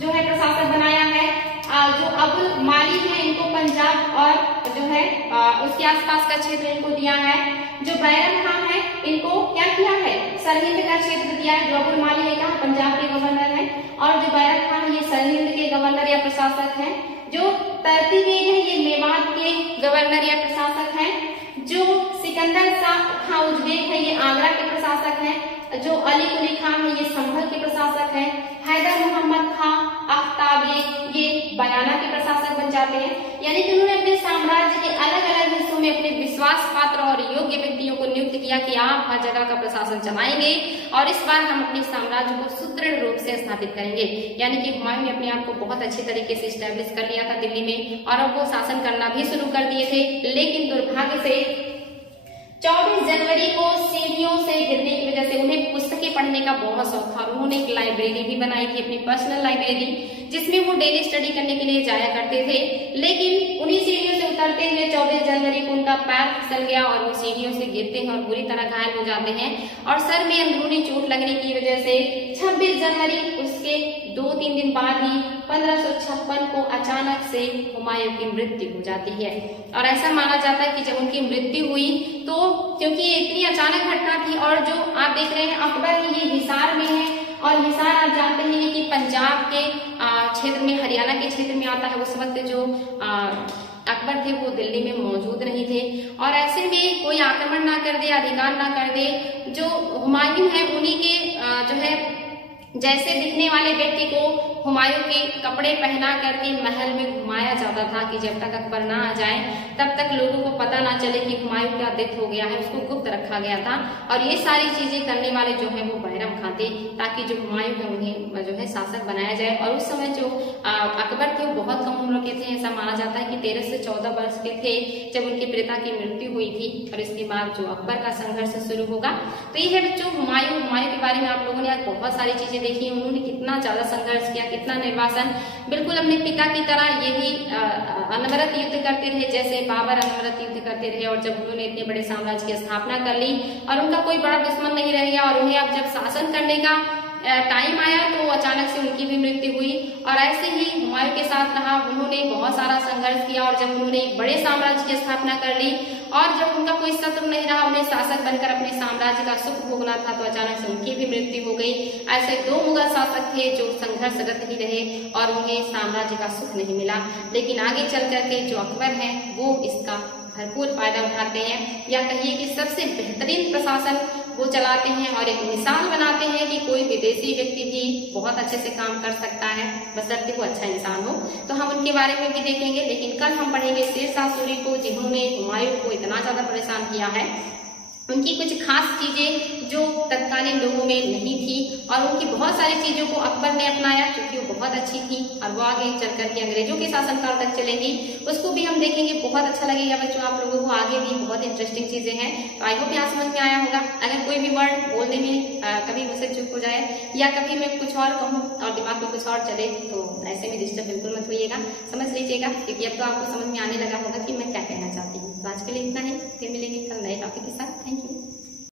जो है प्रशासक बनाया है। जो अबुल माली है इनको पंजाब और जो है उसके आसपास का क्षेत्र इनको दिया है। जो बैरम खान है इनको क्या किया है, सरहिंद का क्षेत्र दिया है। जो अबुल माली है कहा पंजाब के गवर्नर है और जो बैरम खान ये सरहिंद के गवर्नर या प्रशासक है। जो तरती बेग है ये मेवात के गवर्नर या प्रशासक है। जो सिकंदर शाह खां उज़्बेक है ये आगरा के प्रशासक हैं। जो अली कुली खान है ये संभल के प्रशासक हैं। हैदर मोहम्मद खां अख्ताबेग ये बयाना के प्रशासक बन जाते हैं। यानी कि उन्होंने अपने साम्राज्य के अलग अलग हिस्सों में अपने विश्वास पात्र और योग्य व्यक्तियों को नियुक्त किया कि आप हर जगह का प्रशासन चलाएंगे और इस बार हम अपने साम्राज्य को सुदृढ़ रूप से स्थापित करेंगे। यानी कि हुमायूं ने अपने आप को बहुत अच्छे तरीके से स्टैब्लिश कर लिया था दिल्ली में और अब वो शासन करना भी शुरू कर दिए थे। लेकिन दुर्भाग्य से 24 जनवरी को सीढ़ियों से गिरने की वजह से उन्हें पुस्तकें पढ़ने का बहुत शौक था और उन्होंने एक लाइब्रेरी भी बनाई थी, अपनी पर्सनल लाइब्रेरी, जिसमें वो डेली स्टडी करने के लिए जाया करते थे। लेकिन उन्हीं सीढ़ियों से उतरते हुए 24 जनवरी को उनका पैर फिसल गया और वो सीढ़ियों से गिरते हैं और बुरी तरह घायल हो जाते हैं और सर में अंदरूनी चोट लगने की वजह से 26 जनवरी उसके 2-3 दिन बाद ही 1556 को अचानक से हुमायूं की मृत्यु हो जाती है। और ऐसा माना जाता है कि जब उनकी मृत्यु हुई तो क्योंकि ये इतनी अचानक घटना थी और जो आप देख रहे हैं अकबर ये हिसार में है और हिसार आप जानते हैं कि पंजाब के क्षेत्र में, हरियाणा के क्षेत्र में आता है। उस वक्त जो अकबर थे वो दिल्ली में मौजूद नहीं थे और ऐसे में कोई आक्रमण ना कर दे, अधिकार ना कर दे। जो हुमायूं है उन्हीं के जो है जैसे दिखने वाले व्यक्ति को हुमायूं के कपड़े पहना करके महल में घुमाया जाता था कि जब तक अकबर ना आ जाए तब तक लोगों को पता ना चले कि हुमायूं का डेथ हो गया है, उसको गुप्त रखा गया था। और ये सारी चीजें करने वाले जो है वो बैरम खां थे, ताकि जो हुमायूं है उन्हें जो है शासक बनाया जाए। और उस समय जो अकबर थे वो बहुत कम उम्र के थे, ऐसा माना जाता है कि 13 से 14 वर्ष के थे जब उनके पिता की मृत्यु हुई थी और इसके बाद जो अकबर का संघर्ष शुरू होगा। तो ये है बच्चों हुमायूं के बारे में आप लोगों ने आज बहुत सारी चीजें देखी। उन्होंने कितना ज्यादा संघर्ष किया, कितना निर्वासन, बिल्कुल अपने पिता की तरह ये भी अनवरत युद्ध करते रहे जैसे बाबर अनवरत युद्ध करते रहे। और जब उन्होंने इतने बड़े साम्राज्य की स्थापना कर ली और उनका कोई बड़ा दुश्मन नहीं रह गया और उन्हें अब जब शासन करने का टाइम आया तो अचानक से उनकी भी मृत्यु हुई। और ऐसे ही हुमायूं के साथ रहा, उन्होंने बहुत सारा संघर्ष किया और जब उन्होंने एक बड़े साम्राज्य की स्थापना कर ली और जब उनका कोई शत्रु नहीं रहा, उन्हें शासक बनकर अपने साम्राज्य का सुख भोगना था, तो अचानक से उनकी भी मृत्यु हो गई। ऐसे 2 मुगल शासक थे जो संघर्षरत ही रहे और उन्हें साम्राज्य का सुख नहीं मिला। लेकिन आगे चल करके जो अकबर है वो इसका भरपूर फायदा उठाते हैं, या कहिए कि सबसे बेहतरीन प्रशासन वो चलाते हैं और एक मिसाल बनाते हैं कि कोई विदेशी व्यक्ति भी बहुत अच्छे से काम कर सकता है, बशर्ते वो अच्छा इंसान हो। तो हम उनके बारे में भी देखेंगे। लेकिन कल हम पढ़ेंगे शेर शाह सूरी को, जिन्होंने हुमायूं को इतना ज्यादा परेशान किया है। उनकी कुछ खास चीजें जो तत्कालीन लोगों में नहीं थी और उनकी बहुत सारी चीजों को अकबर ने अपनाया, क्योंकि वो बहुत अच्छी थी और वो आगे चल करके अंग्रेजों के शासनकाल तक चलेंगी, उसको भी हम देखेंगे। बहुत अच्छा लगेगा बच्चों आप लोगों को, आगे भी बहुत इंटरेस्टिंग चीजें हैं। तो आई होप यहाँ समझ में आया होगा। अगर कोई भी वर्ड बोलने में कभी मुझसे चूक हो जाए या कभी मैं कुछ और कहूँ और दिमाग में कुछ और चले तो ऐसे में डिस्टर्ब बिल्कुल मत होइएगा, समझ लीजिएगा, क्योंकि अब तो आपको समझ में आने लगा होगा कि मैं क्या कहना चाहती हूँ। तो आज के लिए इतना ही, फिर मिलेंगे कल नए टॉपिक के साथ। Thank you.